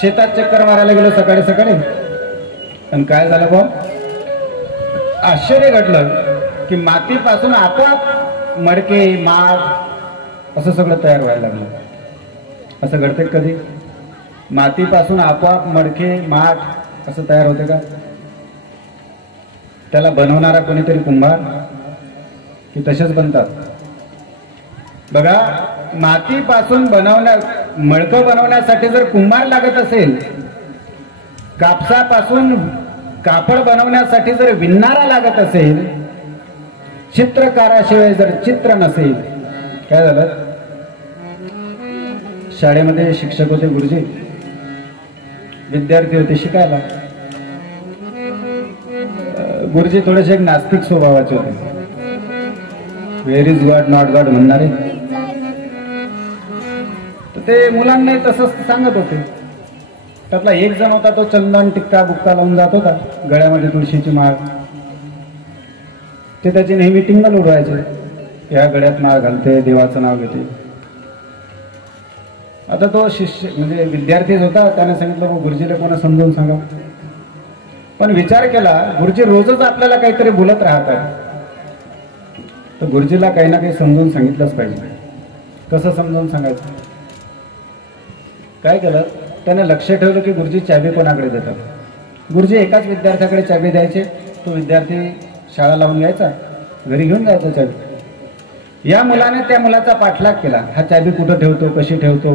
शेतात चक्कर मारायला गेलो सकाळी सकाळी आणि काय झालं बा, आश्चर्य घडलं की मातीपासून आपोआप मडके, माठ असं सगळं तयार व्हायला लागलं. असं घडते कधी? मातीपासून आपोआप मडके, माठ असं तयार होते का? त्याला बनवणारा कोणीतरी कुंभार की तसेच बनतात? बघा, मातीपासून मडकं बनवण्यासाठी जर कुंभार लागत असेल, कापसापासून कापड बनवण्यासाठी जर विणणारा लागत असेल, चित्रकाराशिवाय जर चित्र नसेल, काय झालं? शाळेमध्ये शिक्षक होते गुरुजी, विद्यार्थी होते शिकायला. गुरुजी थोडेसे एक नास्तिक स्वभावाचे होते, where is God not God म्हणणारे. तर ते मुलांनाही तसंच सांगत होते. त्यातला एक जण होता, तो चंदन टिक्का बुक्का लावून जात होता, गळ्यामध्ये तुळशीची माळ. ते त्याची नेहमी टिंगल उडवायचे, या गळ्यात माळ घालते, देवाचं नाव घेते. आता तो शिष्य म्हणजे विद्यार्थीच होता, त्याने सांगितलं गुरुजीला कोणा समजावून सांगा. पण विचार केला, गुरुजी रोजच आपल्याला काहीतरी बोलत राहतात, तर गुरुजीला काही ना काही समजून सांगितलंच पाहिजे. कसं समजावून सांगायचं? काय केलं, त्याने लक्ष ठेवलं की गुरुजी चाबी कोणाकडे देतात. गुरुजी एकाच विद्यार्थ्याकडे चाबी द्यायचे, तो विद्यार्थी शाळा लावून घ्यायचा, घरी घेऊन जायचा चाबी. या मुलाने त्या मुलाचा पाठलाग केला, हा चाबी कुठं ठेवतो, कशी ठेवतो.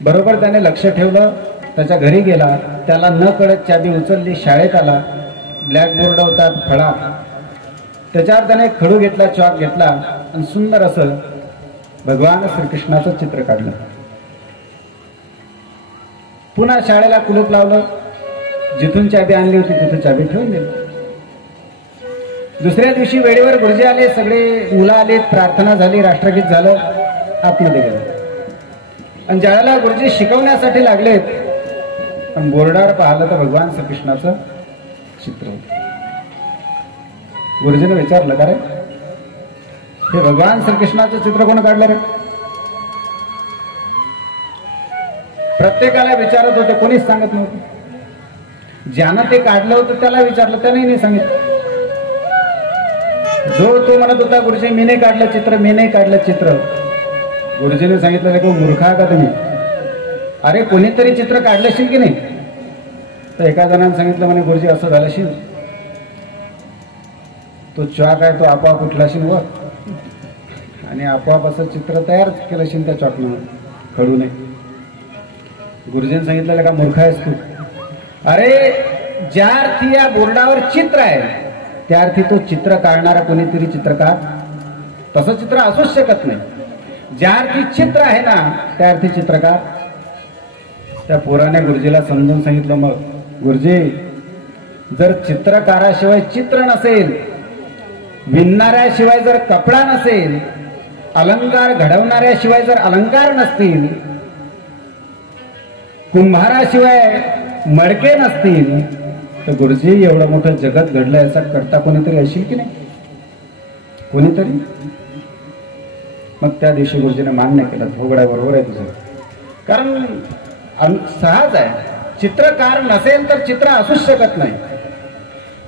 बरोबर त्याने लक्ष ठेवलं, त्याच्या घरी गेला, त्याला न कळत चाबी उचलली, शाळेत आला, ब्लॅकबोर्ड होता फळा, त्याच्यावर त्याने खडू घेतला, चॉक घेतला आणि सुंदर असं भगवान श्रीकृष्णाचं चित्र काढलं. पुन्हा शाळेला कुलूप लावलं, जिथून चाबी आणली होती तिथं चाबी ठेवून दिली. दुसऱ्या दिवशी वेळेवर गुरुजी आले, सगळे मुलं आले, प्रार्थना झाली, राष्ट्रगीत झालं, आतमध्ये गेलं. आणि ज्यावेळेला गुरुजी शिकवण्यासाठी लागलेत, पण बोर्डावर पाहिलं तर भगवान श्रीकृष्णाचं चित्र होतं. गुरुजीने विचारलं, का रे हे भगवान श्रीकृष्णाचं चित्र कोण काढलं रे? प्रत्येकाला विचारत होते, कोणीच सांगत नव्हतं. ज्यानं ते काढलं होतं त्याला विचारलं, त्याने नाही सांगितलं. जो तो म्हणत होता, गुरुजी मी नाही काढलं चित्र, मी नाही काढलं चित्र. गुरुजीने सांगितलं, को मूर्खा का तुम्ही? अरे कोणीतरी चित्र काढलंशील की नाही? तर एका जणाने सांगितलं, म्हणे गुरुजी असं झालंशील, तो चॉक आहे तो आपोआप उठलाशील वर आणि आपोआप असं चित्र तयार केलंशील त्या चॉकनं, खडू नाही. गुरुजीने सांगितलं, का मूर्ख आहेस तू? अरे ज्या अर्थी या बोर्डावर चित्र आहे, त्या अर्थी तो चित्र काढणारा कोणीतरी चित्रकार, तसं चित्र असूच शकत नाही. ज्या अर्थी चित्र आहे ना, त्या अर्थी चित्रकार. त्या पोराने गुरुजीला समजून सांगितलं, मग गुरुजी जर चित्रकाराशिवाय चित्र नसेल, विणणाऱ्याशिवाय जर कपडा नसेल, अलंकार घडवणाऱ्याशिवाय जर अलंकार नसतील, कुंभाराशिवाय मडके नसतील, तर गुरुजी एवढं मोठं जगत घडलं याचा करता कोणीतरी असेल की नाही? कोणीतरी. मग त्या दिवशी गुरुजीने मान्य केलं, भोगडा बरोबर आहे तुझं. कारण सहज आहे, चित्रकार नसेल तर चित्र असूच शकत नाही,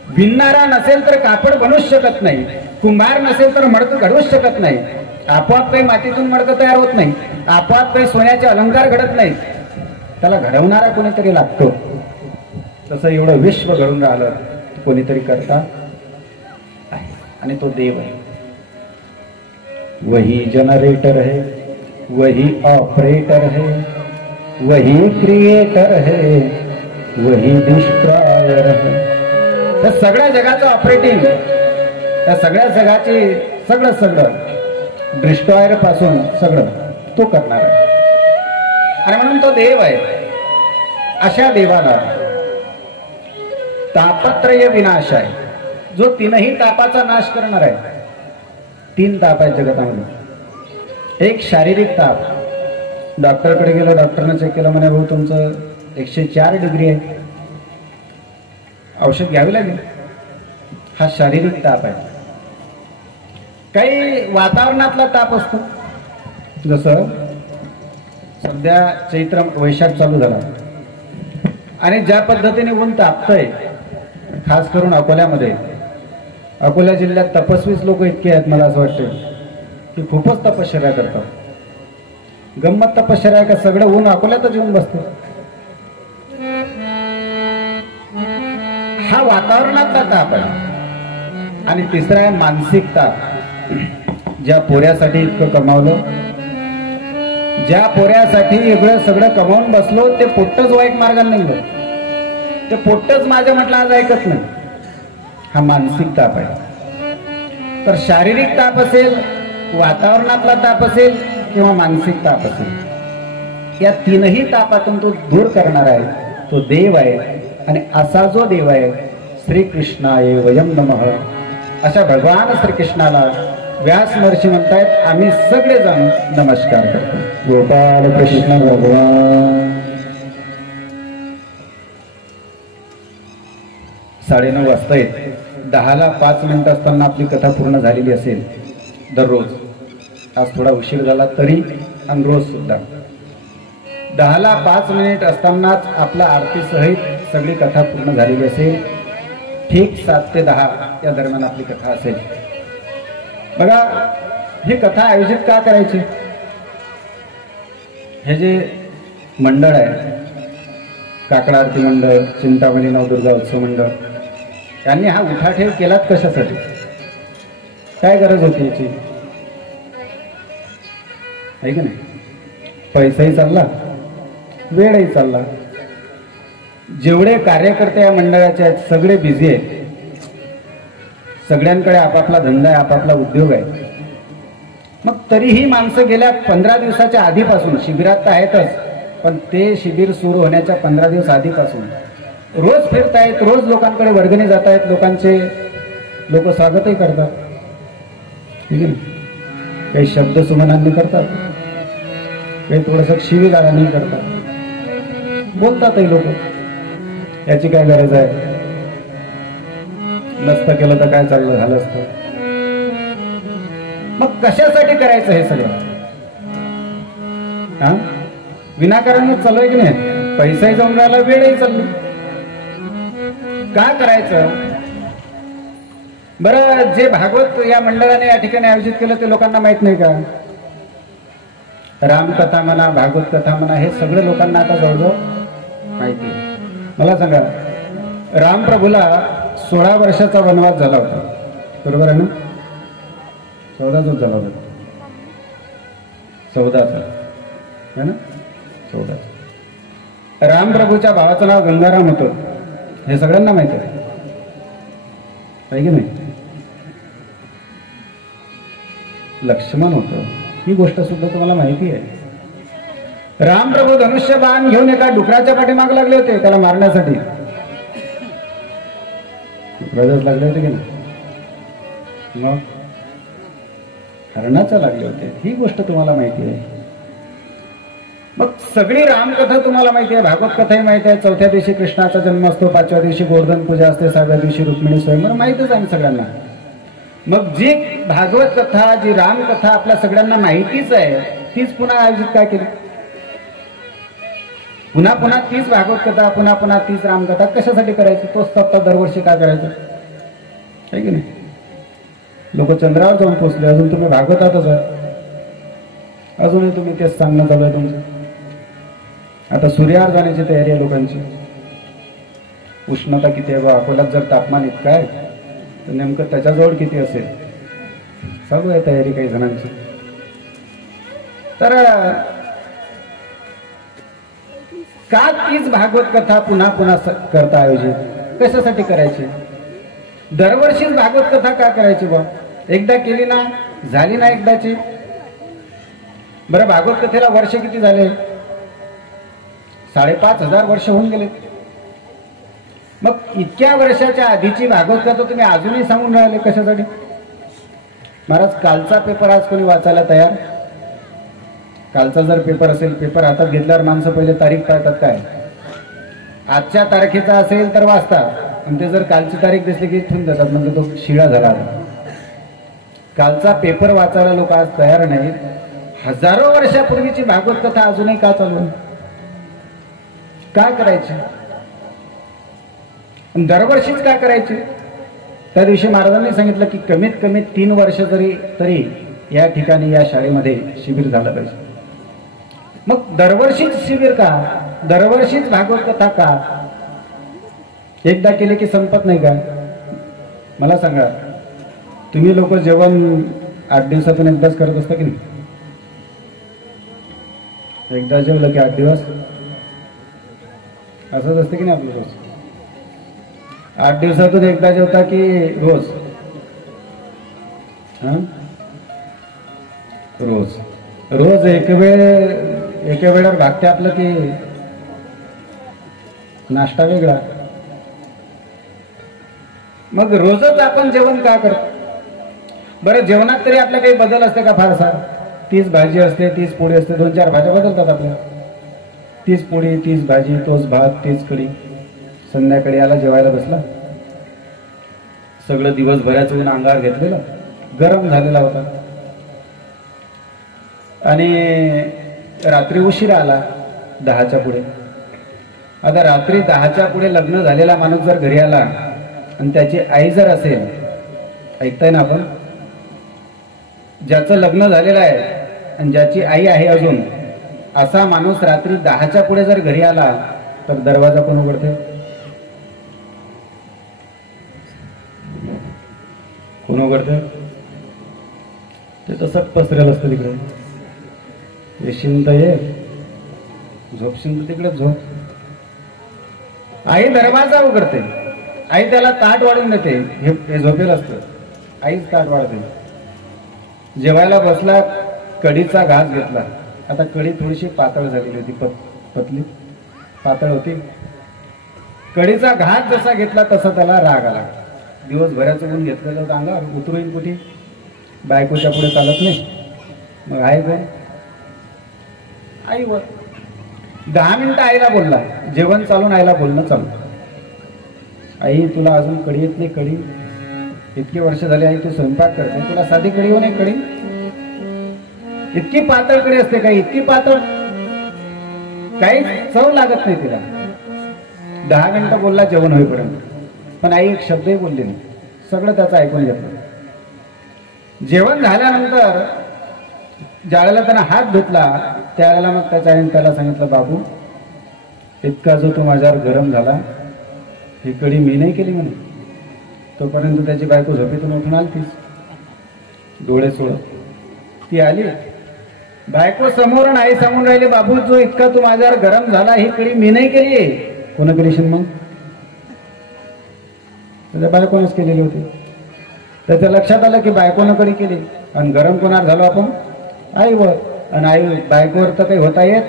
विणणारा नसेल तर कापड बनूच शकत नाही, कुंभार नसेल तर मडकं घडवूच शकत नाही. आपोआप काही मातीतून मडकं तयार होत नाही, आपोआप काही सोन्याचे अलंकार घडत नाहीत, त्याला घडवणारा कोणीतरी लागतो. तसं एवढं विश्व घडून राहिलं, कोणीतरी करता आहे, आणि तो देव आहे. वही जनरेटर है, वही ऑपरेटर है, वही क्रिएटर है, वही डिस्ट्रॉयर है. त्या सगळ्या जगाचं ऑपरेटिंग, त्या सगळ्या जगाची सगळं डिस्ट्रॉयर पासून सगळं तो करणार आहे. आणि म्हणून तो देव आहे. अशा देवाला तापत्रय विनाश आहे. जो तीनही तापाचा नाश करणार आहे. 3 ताप आहेत जगतामध्ये. एक शारीरिक ताप. डॉक्टरकडे गेलो, डॉक्टरने चेक केलं, म्हणे भाऊ तुमचं 104 डिग्री आहे, औषध घ्यावे लागेल. हा शारीरिक ताप आहे. काही वातावरणातला ताप असतो, जसं सध्या चैत्र वैशाख चालू झाला आणि ज्या पद्धतीने ऊन तापतंय, खास करून अकोल्यामध्ये, अकोला जिल्ह्यात तपस्वीच लोक इतके आहेत, मला असं वाटतं की खूपच तपश्चर्या करतात. गंमत तपश्चर्या का सगळं ऊन अकोल्यातच येऊन बसतं. हा वातावरणातला ताप आहे. आणि तिसरा आहे मानसिक ताप. ज्या पोऱ्यासाठी इतकं कमावलं, ज्या पोऱ्यासाठी एवढं सगळं कमावून बसलो, ते पोट्टच वाईट मार्गाने निघलं, ते पोट्टच माझ्या म्हटलं आज ऐकत नाही. हा मानसिक ताप आहे. तर शारीरिक ताप असेल, वातावरणातला ताप असेल किंवा मानसिक ताप असेल, या तीनही तापातून तो दूर करणार आहे, तो देव आहे. आणि असा जो देव आहे, श्रीकृष्णाय वयम नमः, अशा भगवान श्रीकृष्णाला व्यास महर्षी म्हणतायत आम्ही सगळेजण नमस्कार करतो. गोपाल कृष्ण भगवान. 9:30 वाजतायत. 10ला 5 मिनिटं असताना आपली कथा पूर्ण झालेली असेल दररोज. आज थोडा उशीर झाला तरी, आणि रोज सुद्धा 10ला 5 मिनिट असतानाच आपला आरती सहित सगळी कथा पूर्ण झालेली असेल. ठीक 7 ते 10 या दरम्यान आपली कथा असेल. बघा, ही कथा आयोजित का करायची? हे जे मंडळ आहे, काकडा आरती मंडळ, चिंतामणी नवदुर्गा उत्सव मंडळ, यांनी हा उठाठेव केलात कशासाठी? काय गरज होती याची? आहे की नाही? पैसाही चालला, वेळही चालला. जेवढे कार्यकर्ते या मंडळाचे आहेत सगळे बिझी आहेत. सगळ्यांकडे आपापला धंदा आहे, आपापला उद्योग आहे. मग तरीही माणसं गेल्या 15 दिवसाच्या आधीपासून, शिबिरात तर आहेतच, पण ते शिबिर सुरू होण्याच्या 15 दिवस आधीपासून रोज फिरतायत, रोज लोकांकडे वर्गणी जात आहेत, लोकांचे लोक स्वागतही करतात. ठीक आहे. काही शब्द सुमनांनी करतात, काही थोडंसं शिवीगाळांनी करतात, बोलतातही लोक. याची काय गरज आहे? नसतं केलं तर काय चाललं झालं असतं. मग कशासाठी करायचं हे सगळं? हा, विनाकारणच चालू आहे की नाही? पैसाही जाऊन राहिला, वेळही चालली. का करायचं? बरं, जे भागवत या मंडळाने या ठिकाणी आयोजित केलं ते लोकांना माहित नाही का? रामकथा म्हणा, भागवत कथा म्हणा, हे सगळं लोकांना आता जवळजवळ माहिती आहे. मला सांगा, रामप्रभूला 16 वर्षाचा वनवास झाला होता, बरोबर आहे ना? 14चा झाला होता, 14चा है ना? 14चा. रामप्रभूच्या भावाचं नाव गंगाराम होतं, हे सगळ्यांना माहिती आहे की नाही? लक्ष्मण होतं, ही गोष्ट सुद्धा तुम्हाला माहिती आहे. रामप्रभू धनुष्यबाण घेऊन एका डुकराच्या पाठीमागे लागले होते त्याला मारण्यासाठी. डुकराच लागले होते की नाही? मग हरणाच्या लागले होते, ही गोष्ट तुम्हाला माहिती आहे. मग सगळी रामकथा तुम्हाला माहिती आहे, भागवत कथाही माहिती आहे. 4थ्या दिवशी कृष्णाचा जन्म असतो, 5व्या दिवशी गोवर्धन पूजा असते, 6व्या दिवशी रुक्मिणी स्वयंवर, माहितच आहे सगळ्यांना. मग जी भागवत कथा, जी रामकथा आपल्या सगळ्यांना माहितीच आहे, तीच पुन्हा आयोजित काय केली? पुन्हा पुन्हा तीच भागवत कथा, पुन्हा पुन्हा तीच रामकथा कशासाठी करायची? तोच सप्ताह दरवर्षी का करायचं? आहे की नाही? लोक चंद्रावर जाऊन पोहोचले, अजून तुम्ही भागवतातच आहे, अजूनही तुम्ही तेच सांगणं चालू आहे तुमचं. आता सूर्यावर जाण्याची तयारी आहे लोकांची. उष्णता किती आहे बा? अकोल्यात जर तापमान इतकं आहे तर नेमकं त्याच्याजवळ किती असेल? चालू आहे तयारी काही जणांची. तर का तीच भागवत कथा पुन्हा पुन्हा करता आयोजित? कशासाठी करायची? दरवर्षीच भागवत कथा का करायची बा? एकदा केली ना, झाली ना एकदाची. बरं, भागवत कथेला वर्ष किती झाले? 5,500 वर्ष होऊन गेले. मग इतक्या वर्षाच्या आधीची भागवत कथा तुम्ही अजूनही सांगून राहिले कशासाठी? महाराज, कालचा पेपर आज कोणी वाचायला तयार? कालचा जर पेपर असेल, पेपर हातात घेतल्यावर माणसं पहिले तारीख पाहतात. काय आजच्या तारखेचा असेल तर वाचतात, आणि ते जर कालची तारीख दिसली की ठेवून देतात, म्हणजे तो शिळा झाला. कालचा पेपर वाचायला लोक आज तयार नाहीत. हजारो वर्षापूर्वीची भागवत कथा अजूनही का चालू आहे? काय करायची? दरवर्षीच काय करायची? त्या दिवशी महाराजांनी सांगितलं की कमीत कमी 3 वर्ष तरी या ठिकाणी या शाळेमध्ये शिबिर झालं पाहिजे. मग दरवर्षीच शिबिर का? दरवर्षीच भागवत कथा का? एकदा केले की संपत नाही का? मला सांगा, तुम्ही लोक जेवण 8 दिवसातून एकदाच करत असता की नाही? एकदा जेवलं की 8 दिवस असंच असतं की नाही आपलं? रोज 8 दिवसातून एकदा जेवता की रोज? रोज रोज एका वेळेवर भागते आपलं की नाश्ता वेगळा? मग रोजच आपण जेवण का करतो? बरं, जेवणात तरी आपल्या काही बदल असते का? फारसा 30 भाजी असते, 30 पोळी असते, 2-4 भाज्या बदलतात आपल्या. 30 पोळी, 30 भाजी, तोच भात, 30 कढी. संध्याकाळी आला जेवायला बसला, सगळं दिवसभराचं ऊन अंगावर घेतलेलं, गरम झालेला होता, आणि रात्री उशिरा आला 10च्या पुढे. आता रात्री 10च्या पुढे लग्न झालेला माणूस जर घरी आला आणि त्याची आई जर असेल, ऐकताय ना आपण, ज्याचं लग्न झालेलं आहे आणि ज्याची आई आहे अजून, असा माणूस रात्री 10च्या पुढे जर घरी आला तर दरवाजा कोण उघडते? कोण उघडते? ते तसंच पसरेल असतं तिकडे. येशील तर ये, झोपशील तर तिकडे झोप. आई दरवाजा उघडते, आई त्याला ताट वाढून देते. हे झोपेल असतं, आईच ताट वाढते. जेवायला बसला, कढीचा घास घेतला. आता कढी थोडीशी पातळ झालेली होती, पतली पातळ होती. कढीचा घास जसा घेतला तसा त्याला राग आला. दिवसभराचं ऊन घेतलेलं होतं अंगावर, उतरून कुठे? बायकोच्या पुढे चालत नाही. मग आहे कोण? आईवर. 10 मिनिटं आईला बोलला, जेवण चालून आईला बोलणं चालू. आई, तुला अजून कढी येत नाही? कढी इतकी वर्ष झाली आई तू स्वयंपाक करते, तुला साधी कढी होणे? कढी इतकी पातळ कढी असते का? इतकी पातळ, काही चव लागत नाही तिला. 10 मिनिटं बोलला जेवण होईपर्यंत, पण आई एक शब्दही बोलली नाही. सगळं त्याचं ऐकून घेतलं. जेवण झाल्यानंतर ज्यावेळेला त्यानं हात धुतला त्यावेळेला मग त्याच्या आईने त्याला सांगितलं, बाबू, इतका जो तू माझ्यावर गरम झाला, ही कढी मी नाही केली म्हणे. तोपर्यंत त्याची बायको झोपेतून उठून आलतीस, डोळे सोडत. ती आली, बायको समोरून आई सांगून राहिली, बाबू, जो इतका तू माझ्यावर गरम झाला, ही कढी मी नाही केली. कोण केलीशील मग? त्याच्या बायकोनच केलेली होती. त्याच्या लक्षात आलं की बायकोनं कढी केली, आणि गरम कोणावर झालो आपण? आईवर. आणि आई बायकोवर तर काही होता येत.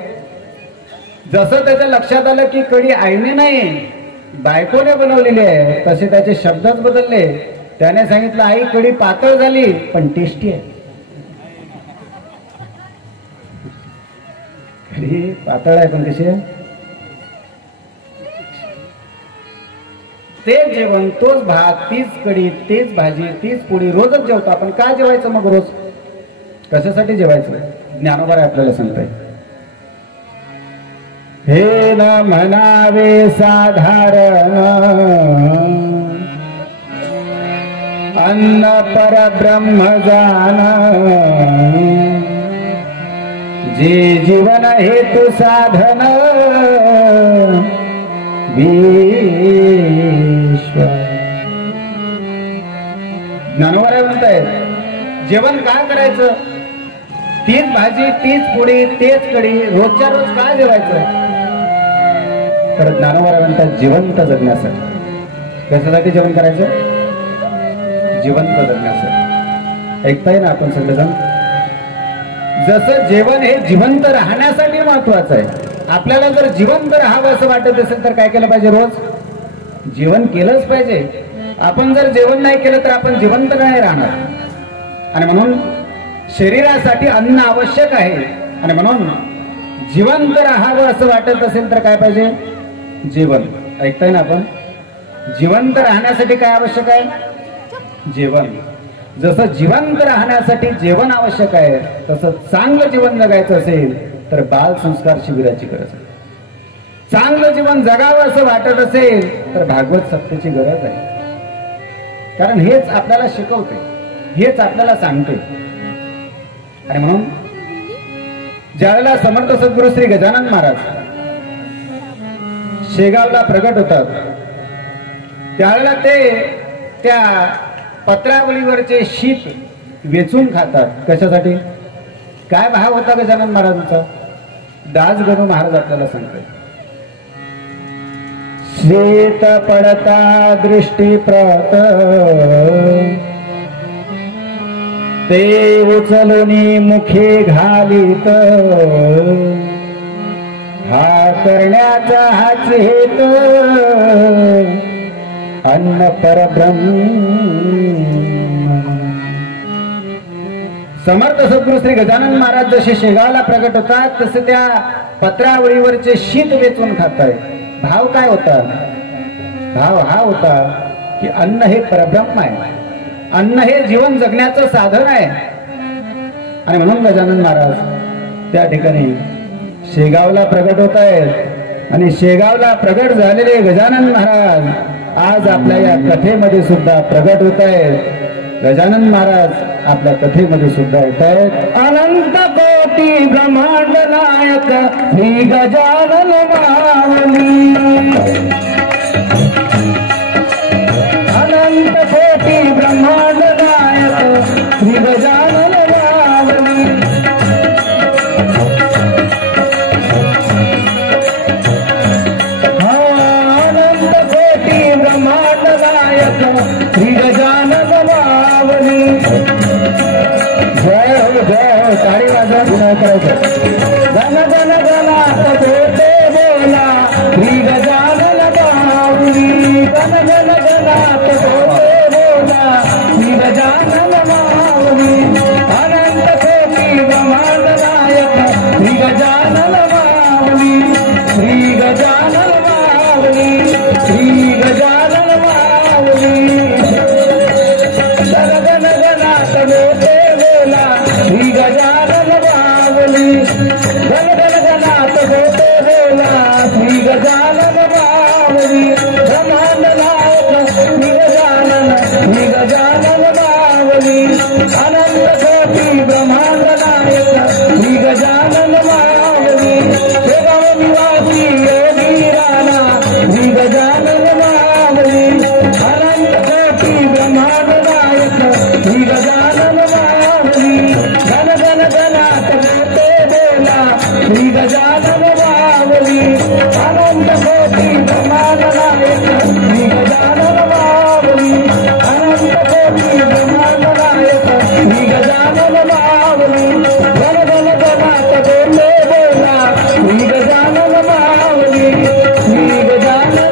जसं त्याच्या लक्षात आलं की कढी आईने नाही बायकोने बनवलेली आहे, तसे त्याचे शब्दच बदलले. त्याने सांगितलं, आई, कढी पातळ झाली पण टेस्टी आहे. कढी पातळ आहे पण कशी आहे? तेच जेवण, तोच भात, तीच कढी, तेच भाजी, तीच पोळी रोजच जेवतो आपण. का जेवायचं मग रोज? कशासाठी जेवायचं? ज्ञानोबा आपल्याला सांगताय, हे न म्हणावे साधारण, अन्न परब्रह्म जान, जे जीवन हेतु साधन, विश्व. ज्ञानोबा म्हणताय, जेवण काय करायचं? तीच भाजी, तीच पोळी, तेच कढी, रोजच्या रोज काय जेवायचं? तर ज्ञानोबा म्हणतात, जिवंत जगण्यासाठी. कशासाठी जेवण करायचं? जिवंत जगण्यासाठी. ऐकताय ना आपण सगळेजण? जसं जेवण हे जिवंत राहण्यासाठी महत्वाचं आहे. आपल्याला जर जिवंत राहावं असं वाटत असेल तर काय केलं पाहिजे? रोज जेवण केलंच पाहिजे. आपण जर जेवण नाही केलं तर आपण जिवंत नाही राहणार. आणि म्हणून शरीरासाठी अन्न आवश्यक आहे. आणि म्हणून जिवंत राहावं असं वाटत असेल तर काय पाहिजे? जेवण. ऐकताय ना आपण? जिवंत राहण्यासाठी काय आवश्यक आहे? जेवण. जसं जिवंत राहण्यासाठी जेवण आवश्यक आहे तसं चांगलं जीवन जगायचं असेल तर बाल संस्कार शिबिराची गरज आहे. चांगलं जीवन जगावं असं वाटत असेल तर भागवत सप्तेची गरज आहे. कारण हेच आपल्याला शिकवते, हेच आपल्याला सांगते. आणि म्हणून ज्यावेळेला समर्थ सद्गुरू श्री गजानन महाराज शेगावला प्रगट होतात त्यावेळेला ते त्या पत्रावळीवरचे शीत वेचून खातात. कशासाठी? काय भाव होता गजानन महाराजांचा? दासगणू महाराज आपल्याला सांगतात. शीत पडता दृष्टी प्रत ते उचलुनी मुखे घालीत हा करण्याचा हाच हेत अन्न परब्रह्म. समर्थ सद्गुरू श्री गजानन महाराज जसे शेगावला प्रगट होतात तसे त्या पत्रावळीवरचे शीत वेचून खाताय. भाव काय होता? भाव हा होता की अन्न हे परब्रह्म आहे, अन्न हे जीवन जगण्याचं साधन आहे. आणि म्हणून गजानन महाराज त्या ठिकाणी शेगावला प्रगट होत आहेत. आणि शेगावला प्रगट झालेले गजानन महाराज आज आपल्या या कथेमध्ये सुद्धा प्रगट होत आहेत. गजानन महाराज आपल्या कथेमध्ये सुद्धा येत आहेत. अनंत कोटी ब्रह्मांड नायक श्री गजानन माऊली. अनंत कोटी ब्रह्मांड नायक श्री गजानन माऊली. अनंत कोटी ब्रह्मांड नायक श्री गजानन माऊली. जय हो जय हो. टाळी वाजवा विनय करायचं. गण गण गणात बोलते बोला श्री गजानन माऊली. गण गण गणात बोलते बोला श्री गजानन माऊली. अनंत कोटी ब्रह्मांड नायक श्री गजानन माऊली. श्री गजानन माऊली. श्री गजानन माऊली. गण गण गणात बोलते बोला श्री गजानन माऊली. गण गण गणात बोलते बोला श्री गजानन माऊली. ब्रह्मांड नायक श्री गजानन. श्री गजानन माऊली. अनंत कोटी ब्रह्मांड नायक श्री गजानन माऊली. शेगाव निवासी योगी राणा श्री गजानन माऊली. अनंत कोटी ब्रह्मांड नायक श्री गजानन माऊली. गण गण गणात बोलते बोला श्री गजानन माऊली. अनंत कोटी ब्रह्मांड नायक श्री गजानन माऊली. अनंत कोटी ब्रह्मांड नायक श्री गजानन माऊली. गण गण गणात बोलते बोला श्री गजानन माऊली. श्री गजानन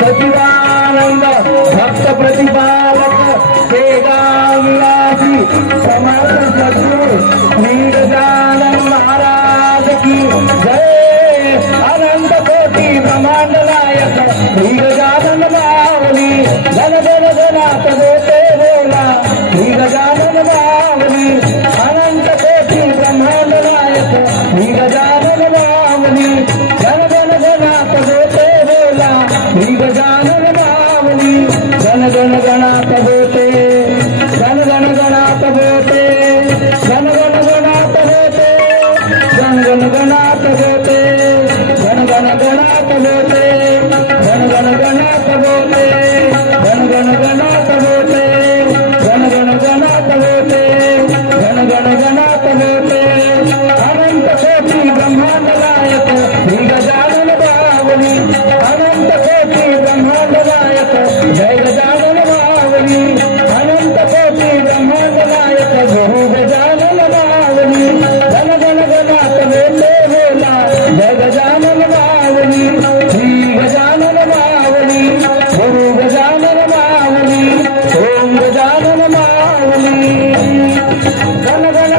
सचिदानंद भक्त प्रतिपालक शेगाव निवासी समर्थ सद्गुरू श्री गजानन महाराज की जय. अनंत कोटी ब्रह्मांड नायक श्री गजानन माऊली. गण गण गणात बोलते बोला श्री गजानन माऊली. अनंत कोटी ब्रह्मांड नायक श्री गजानन माऊली. गण गण गणात बोलते बोला श्री गजानन माऊली. गण गण गणात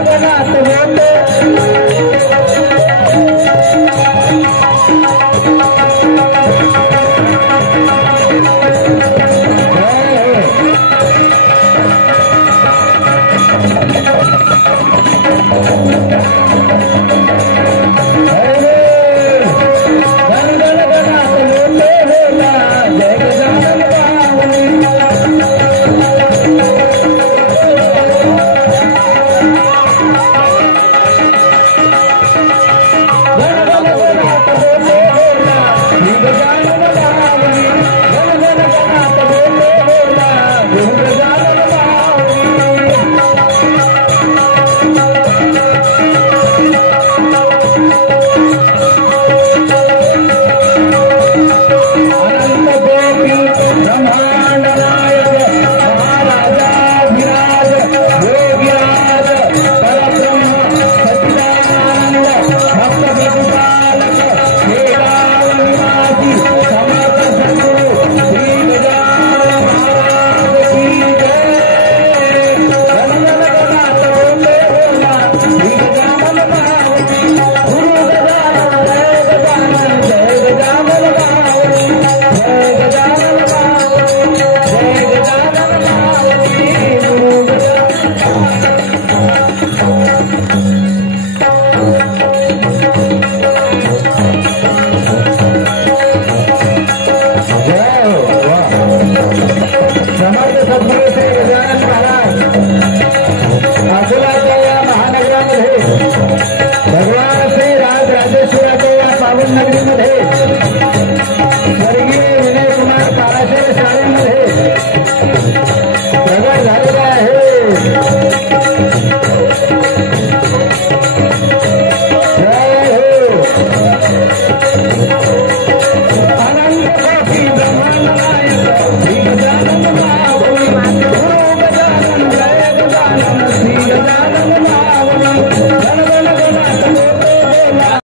गगनात होतो